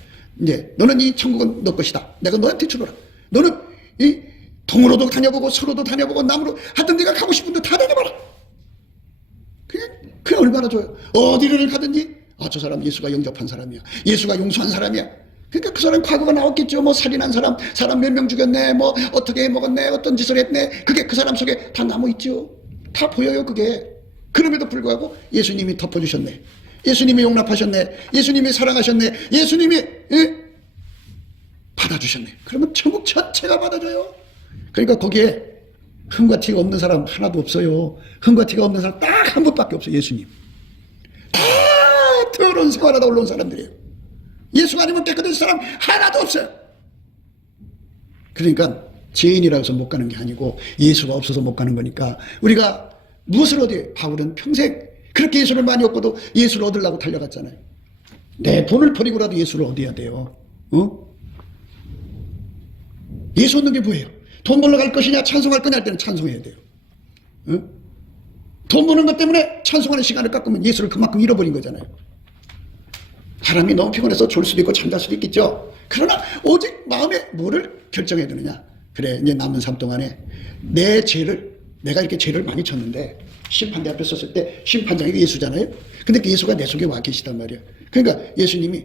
이제 너는 이 천국은 너 것이다. 내가 너한테 주노라. 너는 이 동으로도 다녀보고 서로도 다녀보고 남으로 하여튼 네가 가고 싶은 데 다 다녀봐라. 그게 얼마나 좋아요. 어디를 가든지 저 사람 예수가 영접한 사람이야. 예수가 용서한 사람이야. 그러니까 그 사람 과거가 나왔겠죠. 뭐 살인한 사람 몇 명 죽였네, 뭐 어떻게 먹었네, 어떤 짓을 했네. 그게 그 사람 속에 다 남아있죠. 다 보여요 그게. 그럼에도 불구하고 예수님이 덮어주셨네. 예수님이 용납하셨네. 예수님이 사랑하셨네. 예수님이 받아주셨네. 그러면 천국 자체가 받아줘요. 그러니까 거기에 흠과 티가 없는 사람 하나도 없어요. 흠과 티가 없는 사람 딱 한 분밖에 없어요. 예수님. 다 더러운 생활하다 올라온 사람들이에요. 예수가 아니면 깨끗한 사람 하나도 없어요. 그러니까 죄인이라고 해서 못 가는 게 아니고 예수가 없어서 못 가는 거니까 우리가 무엇을 얻어요? 바울은 평생 그렇게 예수를 많이 얻고도 예수를 얻으려고 달려갔잖아요. 내 돈을 버리고라도 예수를 얻어야 돼요. 예수 얻는 게 뭐예요? 돈 벌러 갈 것이냐 찬송할 거냐 할 때는 찬송해야 돼요. 돈 버는 것 때문에 찬송하는 시간을 깎으면 예수를 그만큼 잃어버린 거잖아요. 사람이 너무 피곤해서 졸 수도 있고 잠잘 수도 있겠죠. 그러나 오직 마음에 뭐를 결정해야 되느냐. 그래 이제 남은 삶 동안에 내 죄를 내가 이렇게 죄를 많이 쳤는데 심판대 앞에 섰을 때 심판장이 예수잖아요. 근데 그 예수가 내 속에 와 계시단 말이에요. 그러니까 예수님이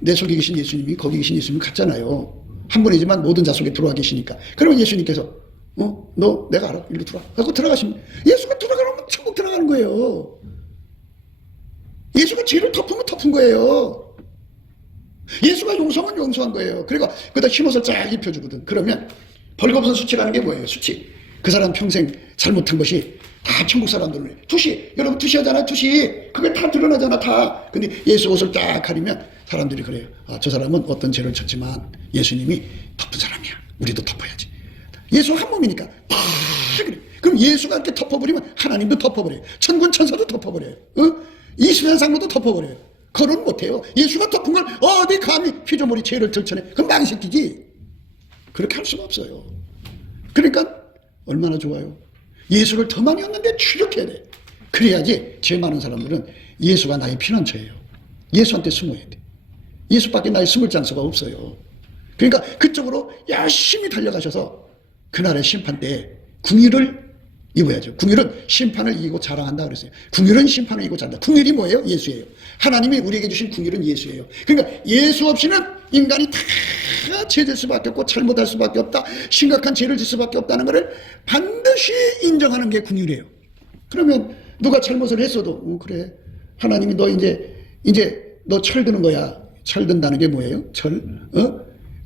내 속에 계신 예수님이 거기 계신 예수님이 같잖아요. 한 분이지만 모든 자 속에 들어와 계시니까. 그러면 예수님께서 너 내가 알아. 일로 들어와. 하고 들어가시면 예수가 들어가면 천국 들어가는 거예요. 예수가 죄를 덮으면 덮은 거예요. 예수가 용서하면 용서한 거예요. 그리고 그다 흰옷을 쫙 입혀주거든. 그러면 벌거벗은 수치라는 게 뭐예요? 수치. 그 사람 평생 잘못한 것이 다 천국 사람들은 투시. 여러분 투시하잖아요. 투시. 그게 다 드러나잖아. 다. 근데 예수 옷을 딱 가리면 사람들이 그래요. 저 사람은 어떤 죄를 졌지만 예수님이 덮은 사람이야. 우리도 덮어야지. 예수 한 몸이니까 다 그래. 그럼 예수가 이렇게 덮어버리면 하나님도 덮어버려요. 천군 천사도 덮어버려요. 24상무도 덮어버려요. 그건 못해요. 예수가 덮은 걸 어디 감히 피조물이 죄를 들춰내. 그럼 망시키지. 그렇게 할 수가 없어요. 그러니까 얼마나 좋아요. 예수를 더 많이 얻는데 추격해야 돼. 그래야지 죄 많은 사람들은 예수가 나의 피난처예요. 예수한테 숨어야 돼. 예수밖에 나의 숨을 장소가 없어요. 그러니까 그쪽으로 열심히 달려가셔서 그날의 심판 때에 궁유를 입어야죠. 궁유는 심판을 이기고 자랑한다 그랬어요. 궁유는 심판을 이기고 자란다. 궁유이 뭐예요? 예수예요. 하나님이 우리에게 주신 궁유는 예수예요. 그러니까 예수 없이는 인간이 다 죄질 수밖에 없고 잘못할 수밖에 없다. 심각한 죄를 질 수밖에 없다는 것을 반드시 인정하는 게 궁유래요. 그러면 누가 잘못을 했어도 그래 하나님이 너 이제 너 철드는 거야. 철든다는 게 뭐예요?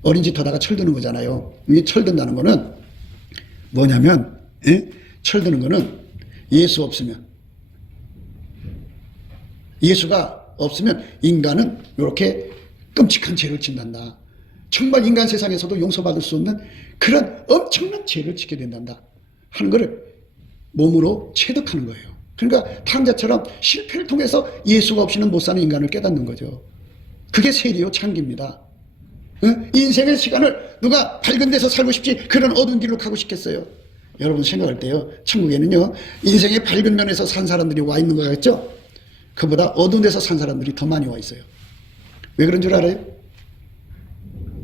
어린 짓 하다가 철드는 거잖아요. 이 철든다는 거는 뭐냐면 철드는 거는 예수가 없으면 인간은 이렇게 끔찍한 죄를 짓는다. 정말 인간 세상에서도 용서받을 수 없는 그런 엄청난 죄를 짓게 된단다 하는 것을 몸으로 체득하는 거예요. 그러니까 탕자처럼 실패를 통해서 예수가 없이는 못 사는 인간을 깨닫는 거죠. 그게 세리요 창기입니다. 인생의 시간을 누가 밝은 데서 살고 싶지 그런 어두운 길로 가고 싶겠어요? 여러분 생각할 때요, 천국에는요 인생의 밝은 면에서 산 사람들이 와 있는 거 같죠? 그보다 어두운 데서 산 사람들이 더 많이 와 있어요. 왜 그런 줄 알아요?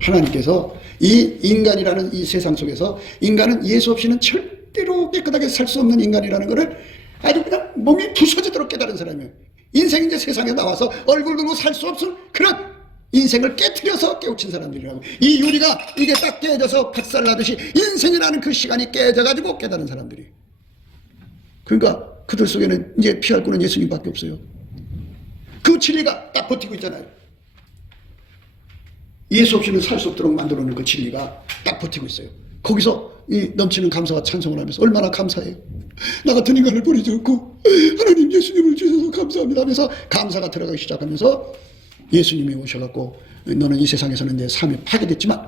하나님께서 이 인간이라는 이 세상 속에서 인간은 예수 없이는 절대로 깨끗하게 살 수 없는 인간이라는 것을 아주 그냥 몸이 부서지도록 깨달은 사람이에요. 인생 이제 세상에 나와서 얼굴 들고 살 수 없을 그런 인생을 깨트려서 깨우친 사람들이라고. 이 유리가 이게 딱 깨져서 박살나듯이 인생이라는 그 시간이 깨져가지고 깨달은 사람들이. 그러니까 그들 속에는 이제 피할 구는 예수님밖에 없어요. 그 진리가 딱 버티고 있잖아요. 예수 없이는 살 수 없도록 만들어놓은 그 진리가 딱 버티고 있어요. 거기서 이 넘치는 감사와 찬송을 하면서 얼마나 감사해요. 나 같은 인간을 버리지 않고 하나님 예수님을 주셔서 감사합니다 하면서 감사가 들어가기 시작하면서 예수님이 오셔갖고 너는 이 세상에서는 이제 삶이 파괴됐지만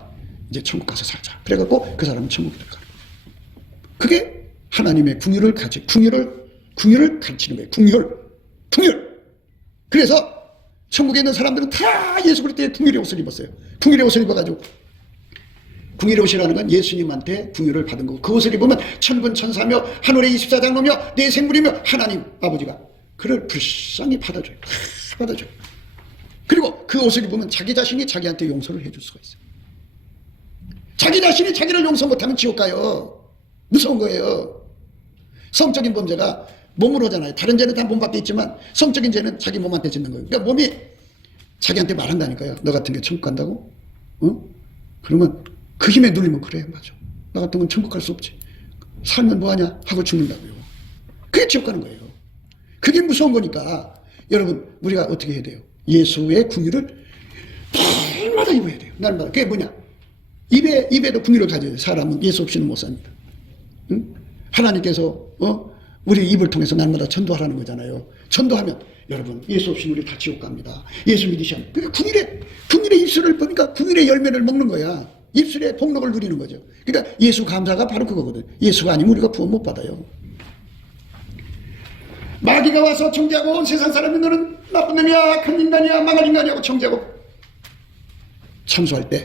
이제 천국 가서 살자. 그래갖고 그 사람은 천국 들어가는 거예요. 그게 하나님의 궁유를 가르치는 거예요. 궁율. 그래서 천국에 있는 사람들은 다 예수 그리스도의 궁율의 옷을 입었어요. 궁율의 옷을 입어가지고 궁율의 옷이라는 건 예수님한테 궁율을 받은 거고 그 옷을 입으면 천군 천사며 하늘의 24장로며 내 생물이며 하나님 아버지가 그를 불쌍히 받아줘요. 그리고 그 옷을 입으면 자기 자신이 자기한테 용서를 해줄 수가 있어요. 자기 자신이 자기를 용서 못하면 지옥 가요. 무서운 거예요. 성적인 범죄가 몸으로 하잖아요. 다른 죄는 다 몸 밖에 있지만 성적인 죄는 자기 몸한테 짓는 거예요. 그러니까 몸이 자기한테 말한다니까요. 너 같은 게 천국 간다고? 그러면 그 힘에 눌리면 그래 맞아. 나 같은 건 천국 갈 수 없지. 살면 뭐하냐 하고 죽는다고요. 그게 지옥 가는 거예요. 그게 무서운 거니까 여러분 우리가 어떻게 해야 돼요? 예수의 궁유를 날마다 입어야 돼요. 날마다. 그게 뭐냐? 입에도 궁유를 가져야 돼요. 사람은 예수 없이는 못 삽니다. 응? 하나님께서 우리 입을 통해서 날마다 전도하라는 거잖아요. 전도하면 여러분 예수 없이는 우리 다 지옥 갑니다. 예수 믿으시면 그러니까 궁율의 입술을 보니까 궁율의 열매를 먹는 거야. 입술의 복록을 누리는 거죠. 그러니까 예수 감사가 바로 그거거든. 예수가 아니면 우리가 구원 못 받아요. 마귀가 와서 정죄하고 온 세상 사람이 너는 나쁜 놈이야, 악한 인간이야, 망할 인간이라고 정죄하고 참수할 때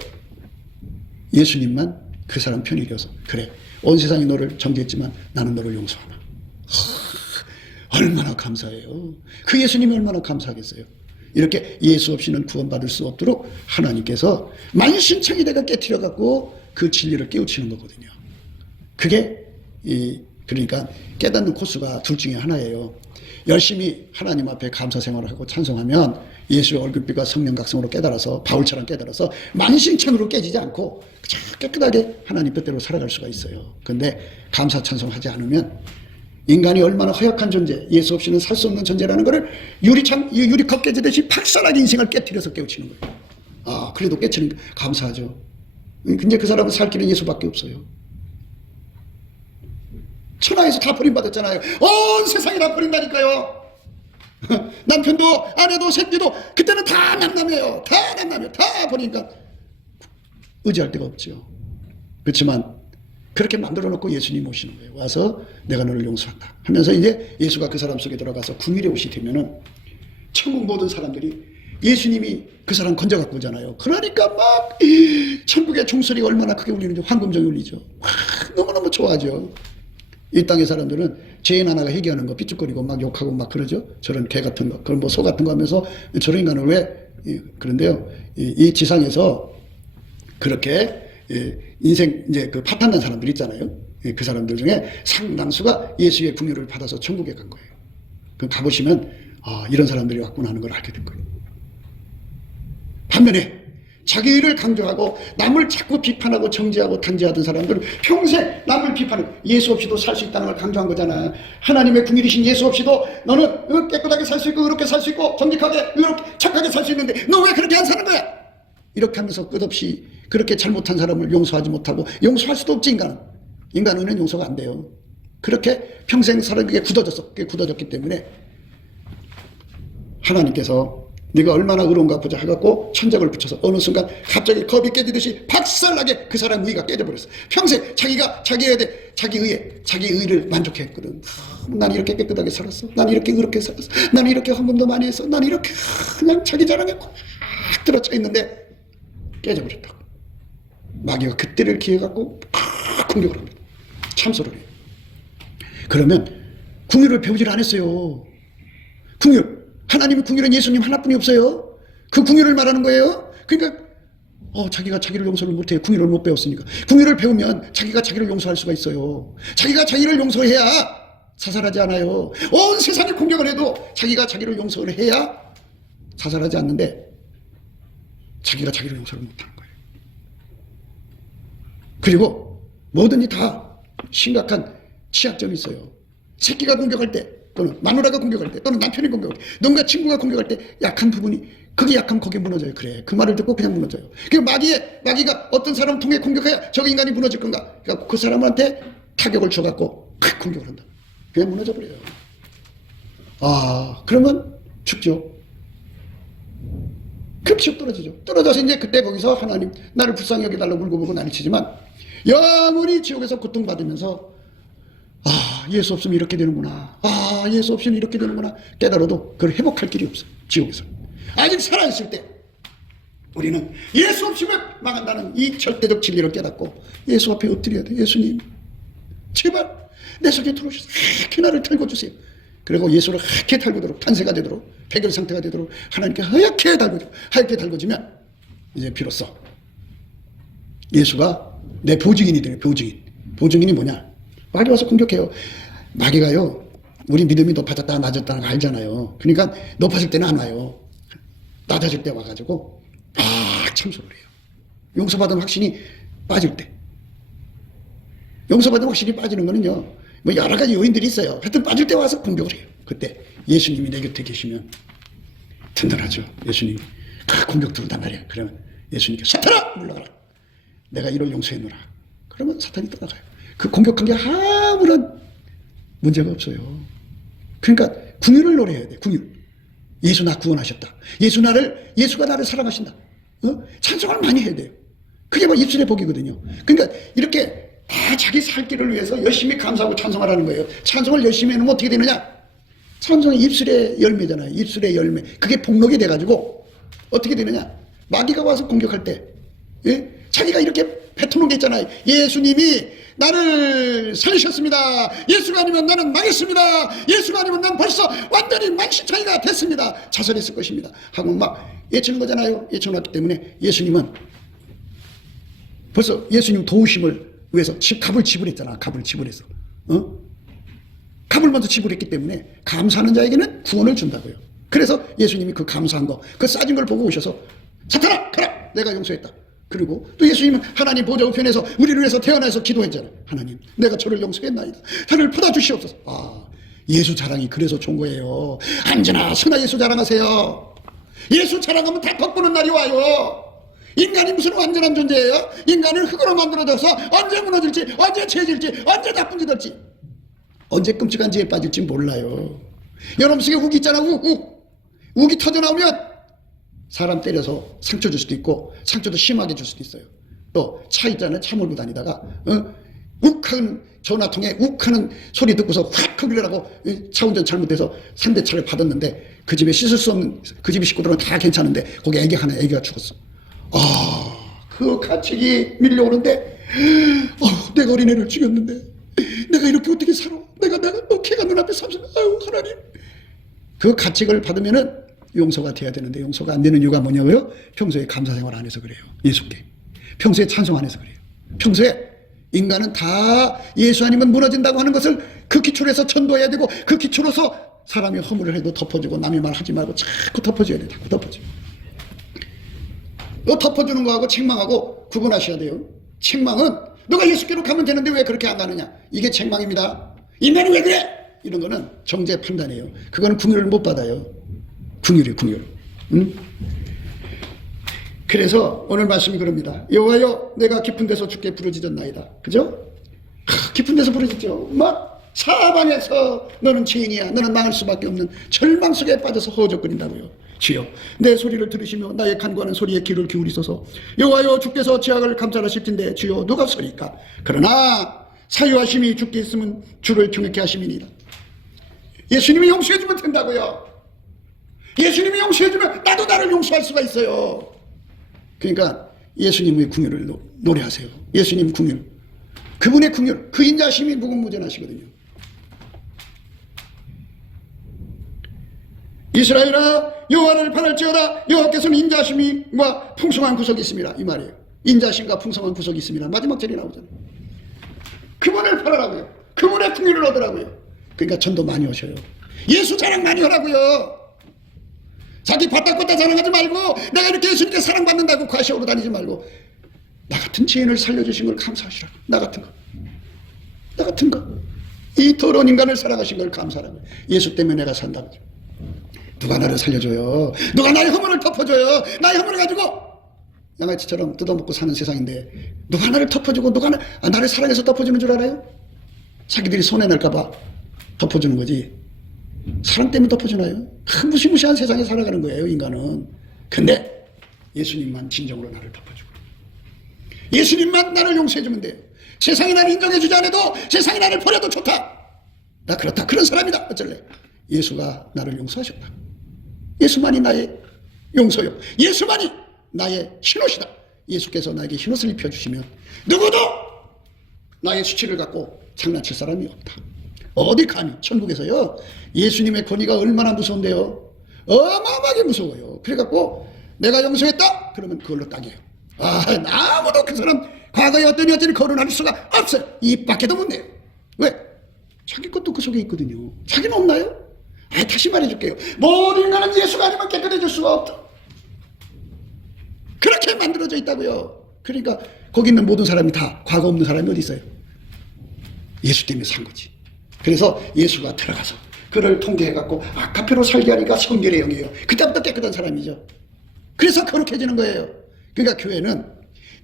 예수님만 그 사람 편이 이겨서 그래 온 세상이 너를 정죄했지만 나는 너를 용서하나. 얼마나 감사해요. 그 예수님이 얼마나 감사하겠어요. 이렇게 예수 없이는 구원받을 수 없도록 하나님께서 만신창이 내가 깨트려 갖고 그 진리를 깨우치는 거거든요. 그게 그러니까 깨닫는 코스가 둘 중에 하나예요. 열심히 하나님 앞에 감사 생활을 하고 찬송하면 예수의 얼굴빛과 성령 각성으로 깨달아서 바울처럼 깨달아서 만신창으로 깨지지 않고 깨끗하게 하나님 뜻대로 살아갈 수가 있어요. 그런데 감사 찬송하지 않으면 인간이 얼마나 허약한 존재, 예수 없이는 살 수 없는 존재라는 것을 유리컵 깨지듯이 박살나게 인생을 깨트려서 깨우치는 거예요. 아, 그래도 깨치는 거 감사하죠. 근데 그 사람은 살 길은 예수밖에 없어요. 천하에서 다 버림받았잖아요. 온 세상이 다 버린다니까요. 남편도 아내도 새끼도 그때는 다 남남이에요. 다 버리니까 의지할 데가 없죠. 그렇지만 그렇게 만들어 놓고 예수님 오시는 거예요. 와서 내가 너를 용서한다 하면서 이제 예수가 그 사람 속에 들어가서 궁율의 옷이 되면은 천국 모든 사람들이 예수님이 그 사람 건져 갖고 오잖아요. 그러니까 막 천국의 종소리가 얼마나 크게 울리는지 황금종이 울리죠. 너무너무 좋아하죠. 이 땅의 사람들은 죄인 하나가 회개하는 거 삐죽거리고 막 욕하고 막 그러죠. 저런 개 같은 거, 그런 뭐 소 같은 거 하면서 저런 인간을 왜 그런데요. 이 지상에서 그렇게 인생 이제 그 파탄난 사람들 있잖아요. 그 사람들 중에 상당수가 예수의 긍휼을 받아서 천국에 간 거예요. 그 가보시면 이런 사람들이 왔구나 하는 걸 알게 된 거예요. 반면에 자기 의를 강조하고 남을 자꾸 비판하고 정죄하고 단죄하던 사람들은 평생 남을 비판하고 예수 없이도 살 수 있다는 걸 강조한 거잖아. 하나님의 긍휼이신 예수 없이도 너는 깨끗하게 살 수 있고 의롭게 살 수 있고 정직하게 의롭게 착하게 살 수 있는데 너 왜 그렇게 안 사는 거야? 이렇게 하면서 끝없이 그렇게 잘못한 사람을 용서하지 못하고 용서할 수도 없지. 인간은 용서가 안 돼요. 그렇게 평생 살아 그게 굳어졌어. 그게 굳어졌기 때문에 하나님께서 네가 얼마나 의로운가 보자 해갖고 천적을 붙여서 어느 순간 갑자기 겁이 깨지듯이 박살나게 그 사람 의가 깨져버렸어. 평생 자기가 자기 의를 만족했거든. 난 이렇게 깨끗하게 살았어. 난 이렇게 의롭게 살았어. 난 이렇게 헌금도 많이 했어. 난 이렇게 그냥 자기 자랑했고 들어차 있는데 깨져버렸다고. 마귀가 그때를 기회갖고 공격을 합니다. 참소를 해요. 그러면 긍휼을 배우질 않았어요. 긍휼. 하나님의 긍휼은 예수님 하나뿐이 없어요. 그 긍휼을 말하는 거예요. 그러니까 자기가 자기를 용서를 못해요. 긍휼을 못 배웠으니까. 긍휼을 배우면 자기가 자기를 용서할 수가 있어요. 자기가 자기를 용서해야 자살하지 않아요. 온 세상이 공격을 해도 자기가 자기를 용서를 해야 자살하지 않는데 자기가 자기를 용서를 못하는 거예요. 그리고 뭐든지 다 심각한 취약점이 있어요. 새끼가 공격할 때 또는 마누라가 공격할 때 또는 남편이 공격할 때 누군가 친구가 공격할 때 약한 부분이 그게 약하면 거기에 무너져요. 그래 그 말을 듣고 그냥 무너져요. 그 마귀가 어떤 사람을 통해 공격해야 저 인간이 무너질 건가. 그러니까 그 사람한테 타격을 줘갖고 공격을 한다. 그냥 무너져 버려요. 그러면 죽죠. 급식 떨어지죠. 떨어져서 이제 그때 거기서 하나님 나를 불쌍히 여겨달라고 울고불고 난리치지만 영원히 지옥에서 고통받으면서 예수 없으면 이렇게 되는구나. 예수 없으면 이렇게 되는구나. 깨달아도 그걸 회복할 길이 없어요. 지옥에서. 아직 살아있을 때 우리는 예수 없으면 망한다는 이 절대적 진리를 깨닫고 예수 앞에 엎드려야 돼. 예수님 제발 내 속에 들어오셔서 하얗게 나를 털고주세요. 그리고 예수를 하얗게 달구도록 탄세가 되도록 백열 상태가 되도록 하나님께 하얗게 달궈지면 이제 비로소 예수가 내 보증인이 돼요. 보증인이 뭐냐. 마귀 와서 공격해요. 마귀가요 우리 믿음이 높아졌다 낮았다는 거 알잖아요. 그러니까 높아질 때는 안 와요. 낮아질 때 와가지고 참소를 해요. 용서받은 확신이 빠질 때. 용서받은 확신이 빠지는 거는요 뭐 여러 가지 요인들이 있어요. 하여튼 빠질 때 와서 공격을 해요. 그때 예수님이 내 곁에 계시면 든든하죠. 예수님이 공격 들어온단 말이야. 그러면 예수님께 사탄아 물러가라. 내가 이를 용서해놓으라. 그러면 사탄이 떠나가요. 그 공격한 게 아무런 문제가 없어요. 그러니까 긍휼을 노래해야 돼. 긍휼. 예수 나 구원하셨다. 예수가 나를 사랑하신다. 찬송을 많이 해야 돼요. 그게 뭐 입술의 복이거든요. 그러니까 이렇게 다 자기 살 길을 위해서 열심히 감사하고 찬송하라는 거예요. 찬송을 열심히 해놓으면 어떻게 되느냐? 찬송이 입술의 열매잖아요. 입술의 열매. 그게 복록이 돼가지고 어떻게 되느냐? 마귀가 와서 공격할 때 자기가 이렇게 뱉어놓은 게 있잖아요. 예수님이 나를 살리셨습니다. 예수가 아니면 나는 망했습니다. 예수가 아니면 난 벌써 완전히 만신창이가 됐습니다. 자살했을 것입니다. 하고 막 예치는 거잖아요. 예쳐놨기 때문에 예수님은 벌써 예수님 도우심을 위해서 값을 지불했잖아. 값을 지불해서. 값을 먼저 지불했기 때문에 감사하는 자에게는 구원을 준다고요. 그래서 예수님이 그 감사한 거, 그 싸진 걸 보고 오셔서 사탄아 가라! 내가 용서했다. 그리고 또 예수님은 하나님 보좌 우편에서 우리를 위해서 태어나서 기도했잖아요. 하나님 내가 저를 용서했나이다. 저를 받아주시옵소서. 예수 자랑이 그래서 좋은 거예요. 언제나 선한 예수 자랑하세요. 예수 자랑하면 다 덕보는 날이 와요. 인간이 무슨 완전한 존재예요? 인간을 흙으로 만들어져서 언제 무너질지, 언제 죄질지, 언제 나쁜 짓 할지, 언제 끔찍한 죄에 빠질지 몰라요. 여러분 속에 욱이 있잖아. 욱이 터져나오면 사람 때려서 상처 줄 수도 있고 상처도 심하게 줄 수도 있어요. 또 차 있잖아요. 차 몰고 다니다가 욱하는 전화통에 욱하는 소리 듣고서 확 흡일하고 차 운전 잘못해서 상대차를 받았는데 그 집에 씻을 수 없는 그 집의 식구들은 다 괜찮은데 거기 애기가 죽었어. 그 가책이 밀려오는데 내가 어린애를 죽였는데 내가 이렇게 어떻게 살아. 내가 걔가 눈앞에 삼십 하나님. 그 가책을 받으면은 용서가 돼야 되는데 용서가 안 되는 이유가 뭐냐고요? 평소에 감사 생활 안 해서 그래요. 예수께 평소에 찬송 안 해서 그래요. 평소에 인간은 다 예수 아니면 무너진다고 하는 것을 그 기초로 해서 전도해야 되고, 그 기초로서 사람이 허물을 해도 덮어주고, 남의 말 하지 말고 자꾸 덮어줘야 돼. 자꾸 덮어줘. 덮어주는 거하고 책망하고 구분하셔야 돼요. 책망은 너가 예수께로 가면 되는데 왜 그렇게 안 가느냐, 이게 책망입니다. 인간은 왜 그래? 이런 거는 정죄 판단이에요. 그거는 궁유를 못 받아요. 궁유래, 궁유. 응? 그래서 오늘 말씀이 그럽니다. 여호와여, 내가 깊은 데서 주께 부르짖었나이다. 그죠? 깊은 데서 부르짖죠. 막 사방에서 너는 죄인이야, 너는 망할 수밖에 없는 절망 속에 빠져서 허우적거린다고요. 주여, 내 소리를 들으시며 나의 간구하는 소리에 귀를 기울이소서. 여호와여, 주께서 죄악을 감찰하실 텐데 주여 누가 없으리까? 그러나 사유하심이 주께 있으면 주를 경외케 하심이니라. 예수님이 용서해주면 된다고요. 예수님이 용서해주면 나도 나를 용서할 수가 있어요. 그러니까 예수님의 궁유를 노래하세요. 예수님 궁유, 그분의 궁유, 그 인자심이 무궁무진하시거든요. 이스라엘아, 여호와를 바랄지어다. 여호와께서는 인자심과 풍성한 구석이 있습니다. 이 말이에요. 인자심과 풍성한 구석이 있습니다. 마지막 절이 나오잖아요. 그분을 바라라고요. 그분의 궁유를 얻으라고요. 그러니까 전도 많이 오셔요. 예수 자랑 많이 하라고요. 자기 바닥바닥 자랑하지 말고, 내가 이렇게 예수님께 사랑받는다고 과시하고 다니지 말고, 나 같은 죄인을 살려주신 걸 감사하시라고. 나 같은 거, 나 같은 거, 이 더러운 인간을 사랑하신 걸 감사하라고. 예수 때문에 내가 산다고. 누가 나를 살려줘요? 누가 나의 허물을 덮어줘요? 나의 허물을 가지고 양아치처럼 뜯어먹고 사는 세상인데, 누가 나를 덮어주고, 누가 나를 사랑해서 덮어주는 줄 알아요? 자기들이 손해낼까봐 덮어주는 거지, 사랑 때문에 덮어주나요? 무시무시한 세상에 살아가는 거예요, 인간은. 근데 예수님만 진정으로 나를 덮어주고, 예수님만 나를 용서해주면 돼요. 세상이 나를 인정해주지 않아도, 세상이 나를 버려도 좋다, 나 그렇다, 그런 사람이다, 어쩔래? 예수가 나를 용서하셨다. 예수만이 나의 용서요, 예수만이 나의 신옷이다. 예수께서 나에게 신옷을 입혀주시면 누구도 나의 수치를 갖고 장난칠 사람이 없다. 어디 감히, 천국에서요, 예수님의 권위가 얼마나 무서운데요. 어마어마하게 무서워요. 그래갖고 내가 용서했다 그러면 그걸로 딱이에요. 아무도 그 사람 과거에 어떤 여전히 거론할 수가 없어요. 입 밖에도 못 내요. 왜? 자기 것도 그 속에 있거든요. 자기는 없나요? 다시 말해줄게요. 모든 인간은 예수가 아니면 깨끗해질 수가 없다. 그렇게 만들어져 있다고요. 그러니까 거기 있는 모든 사람이 다 과거 없는 사람이 어디 있어요? 예수 때문에 산 거지. 그래서 예수가 들어가서 그를 통제해갖고 아카페로 살게 하니까 성결의 영이에요. 그때부터 깨끗한 사람이죠. 그래서 거룩해지는 거예요. 그러니까 교회는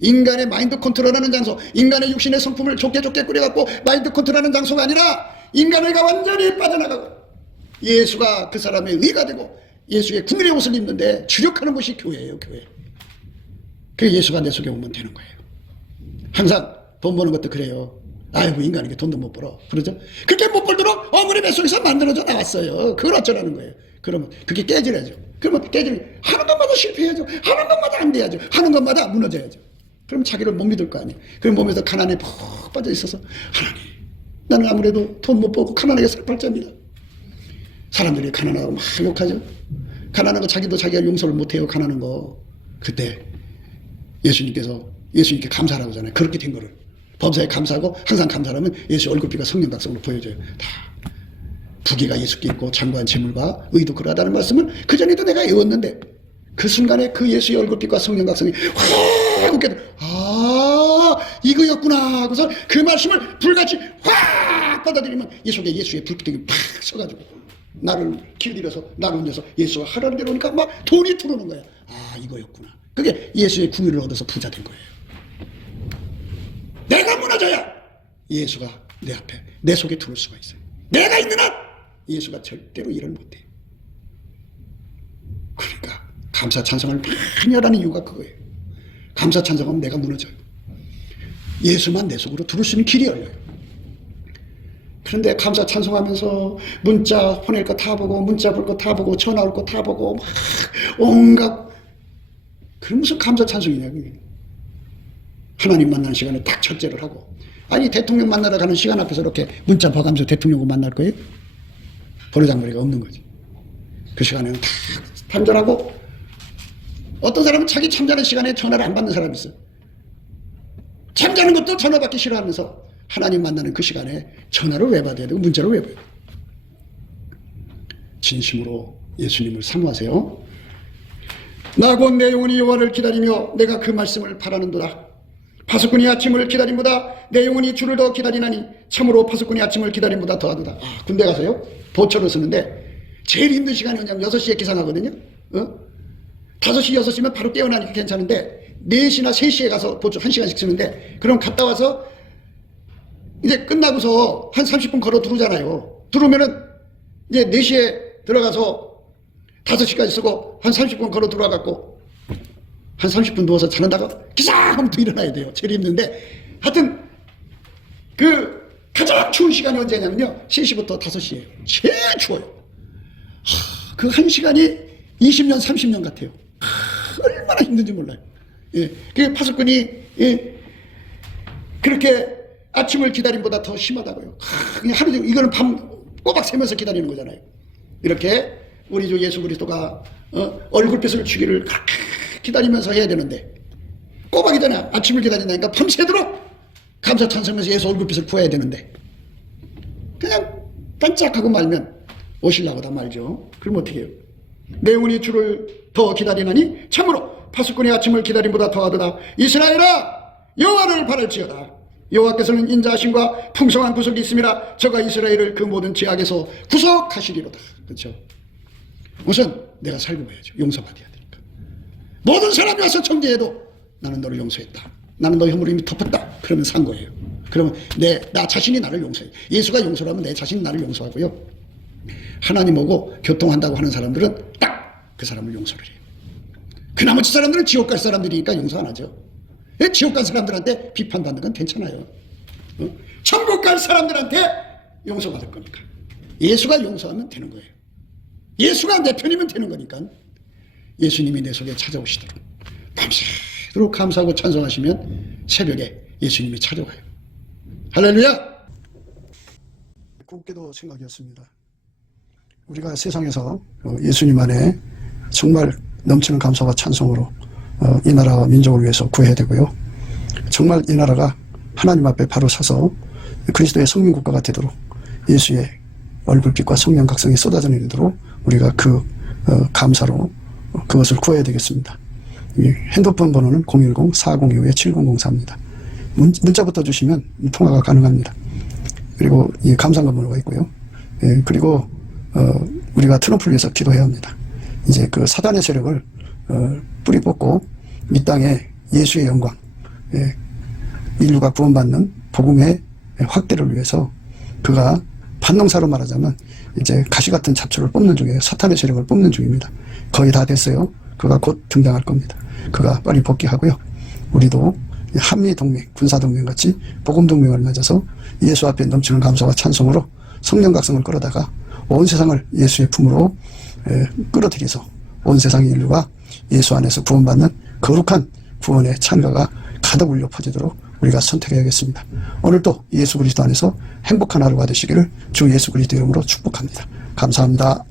인간의 마인드 컨트롤하는 장소, 인간의 육신의 성품을 좋게 꾸려갖고 마인드 컨트롤하는 장소가 아니라, 인간의가 완전히 빠져나가고 예수가 그 사람의 의가 되고 예수의 궁일의 옷을 입는데 주력하는 것이 교회예요. 교회. 그래서 예수가 내 속에 오면 되는 거예요. 항상 돈 버는 것도 그래요. 아이고, 인간에게 돈도 못 벌어, 그러죠? 그렇게 못 벌도록 어머니 뱃속에서 만들어져 나왔어요. 그걸 어쩌라는 거예요. 그러면 그게 깨지려죠. 그러면 깨지는, 하는 것마다 실패해야죠. 하는 것마다 안 돼야죠. 하는 것마다 무너져야죠. 그럼 자기를 못 믿을 거 아니에요. 그럼 몸에서 가난에 푹 빠져 있어서, 하나님, 나는 아무래도 돈 못 벌고 가난하게 살 팔자입니다. 사람들이 가난하고 막 욕하죠. 가난한 거 자기도 자기가 용서를 못해요. 가난한 거. 그때 예수님께 감사하라고 하잖아요. 그렇게 된 거를. 범사에 감사하고 항상 감사하면 예수 얼굴빛과 성령각성으로 보여줘요. 다 부귀가 예수께 있고 장구한 재물과 의도 그러하다는 말씀을 그전에도 내가 외웠는데, 그 순간에 그 예수의 얼굴빛과 성령각성이 확 웃게 돼. 이거였구나 하고서 그 말씀을 불같이 확 받아들이면 이 속에 예수의 불기둥이 팍 서가지고 나를 길들여서 나를 얹어서 예수가 하라는 대로 오니까 막 돈이 들어오는 거야. 이거였구나. 그게 예수의 궁유를 얻어서 부자 된 거예요. 내가 무너져야 예수가 내 앞에, 내 속에 들어올 수가 있어요. 내가 있는 한 예수가 절대로 일을 못해. 그러니까 감사 찬송을 많이 하라는 이유가 그거예요. 감사 찬송하면 내가 무너져요. 예수만 내 속으로 들어올 수 있는 길이 열려요. 그런데 감사 찬송하면서 문자 보낼 거 다 보고, 문자 볼 거 다 보고, 전화 올 거 다 보고, 막 온갖, 그럼 무슨 감사 찬송이냐 그게. 하나님 만나는 시간에 딱 철제를 하고, 아니 대통령 만나러 가는 시간 앞에서 이렇게 문자 봐가면서 대통령을 만날 거예요? 버르장머리가 없는 거지. 그 시간에는 딱 참전하고, 어떤 사람은 자기 참전의 시간에 전화를 안 받는 사람이 있어요. 잠자는 것도 전화 받기 싫어하면서 하나님 만나는 그 시간에 전화를 왜 받아야 되고 문자를 왜 받아야 되고. 진심으로 예수님을 사모하세요. 나 곧 내 영혼이 여호와를 기다리며 내가 그 말씀을 바라는도다. 파수꾼이 아침을 기다림보다 내 영혼이 주를 더 기다리나니 참으로 파수꾼이 아침을 기다림보다 더하도다. 군대 가서요 보초를 쓰는데 제일 힘든 시간이 뭐냐면 6시에 기상하거든요. 5시 6시면 바로 깨어나니까 괜찮은데 4시나 3시에 가서 보초 1시간씩 쓰는데, 그럼 갔다 와서 이제 끝나고서 한 30분 걸어 들어오잖아요. 들어오면은 이제 4시에 들어가서 5시까지 쓰고 한 30분 걸어 들어와갖고 한 30분 누워서 자는다가 기상 하면 또 일어나야 돼요. 제일 힘든데, 하여튼 그 가장 추운 시간이 언제냐면요 3시부터 5시예요. 제일 추워요. 그 1시간이 20년 30년 같아요. 얼마나 힘든지 몰라요. 예, 그 파수꾼이 그렇게 아침을 기다림보다 더 심하다고요. 그냥 하루 종일 이거는 밤 꼬박 새면서 기다리는 거잖아요. 이렇게 우리 주 예수 그리스도가 얼굴빛을 주기를 그렇게 기다리면서 해야 되는데, 꼬박이잖아. 아침을 기다린다니까 밤새도록 감사 찬송하면서 예수 얼굴빛을 부어야 되는데, 그냥 깜짝하고 말면 오시려고 다 말죠. 그럼 어떻게 해요? 내 영혼이 주를 더 기다리나니 참으로 파수꾼의 아침을 기다림보다 더하도다. 이스라엘아 여호와를 바랄지어다. 여호와께서는 인자하심과 풍성한 구속이 있음이라 저가 이스라엘을 그 모든 죄악에서 구속하시리로다. 그렇죠? 우선 내가 살고 봐야죠. 용서받아야 되니까. 모든 사람이 와서 정죄해도 나는 너를 용서했다. 나는 너의 허물을 이미 덮었다. 그러면 산 거예요. 그러면 나 자신이 나를 용서해. 예수가 용서를 하면 내 자신이 나를 용서하고요. 하나님하고 교통한다고 하는 사람들은 딱 그 사람을 용서를 해요. 그 나머지 사람들은 지옥 갈 사람들이니까 용서 안 하죠. 지옥 간 사람들한테 비판받는 건 괜찮아요. 천국 갈 사람들한테 용서받을 거니까. 예수가 용서하면 되는 거예요. 예수가 내 편이면 되는 거니까. 예수님이 내 속에 찾아오시도록 밤새도록 감사하고 찬송하시면 새벽에 예수님이 찾아와요. 할렐루야! 꿈깨도 생각이었습니다. 우리가 세상에서 예수님 안에 정말 넘치는 감사와 찬송으로 이 나라와 민족을 위해서 구해야 되고요. 정말 이 나라가 하나님 앞에 바로 서서 그리스도의 성민국가가 되도록 예수의 얼굴빛과 성령 각성이 쏟아져 내리도록 우리가 그 감사로 그것을 구해야 되겠습니다. 핸드폰 번호는 010-4025-7004입니다. 문자부터 주시면 통화가 가능합니다. 그리고 이 감사한 번호가 있고요. 그리고 우리가 트럼프를 위해서 기도해야 합니다. 이제 그 사단의 세력을 뿌리 뽑고 이 땅에 예수의 영광, 인류가 구원받는 복음의 확대를 위해서 그가 반농사로 말하자면 이제 가시 같은 잡초를 뽑는 중이에요. 사탄의 세력을 뽑는 중입니다. 거의 다 됐어요. 그가 곧 등장할 겁니다. 그가 빨리 복귀하고요. 우리도 한미동맹, 군사동맹 같이 복음동맹을 맺어서 예수 앞에 넘치는 감사와 찬송으로 성령 각성을 끌어다가 온 세상을 예수의 품으로 끌어들여서 온 세상의 인류가 예수 안에서 구원받는 거룩한 구원의 찬가가 가득 울려 퍼지도록 우리가 선택해야겠습니다. 오늘도 예수 그리스도 안에서 행복한 하루가 되시기를 주 예수 그리스도 이름으로 축복합니다. 감사합니다.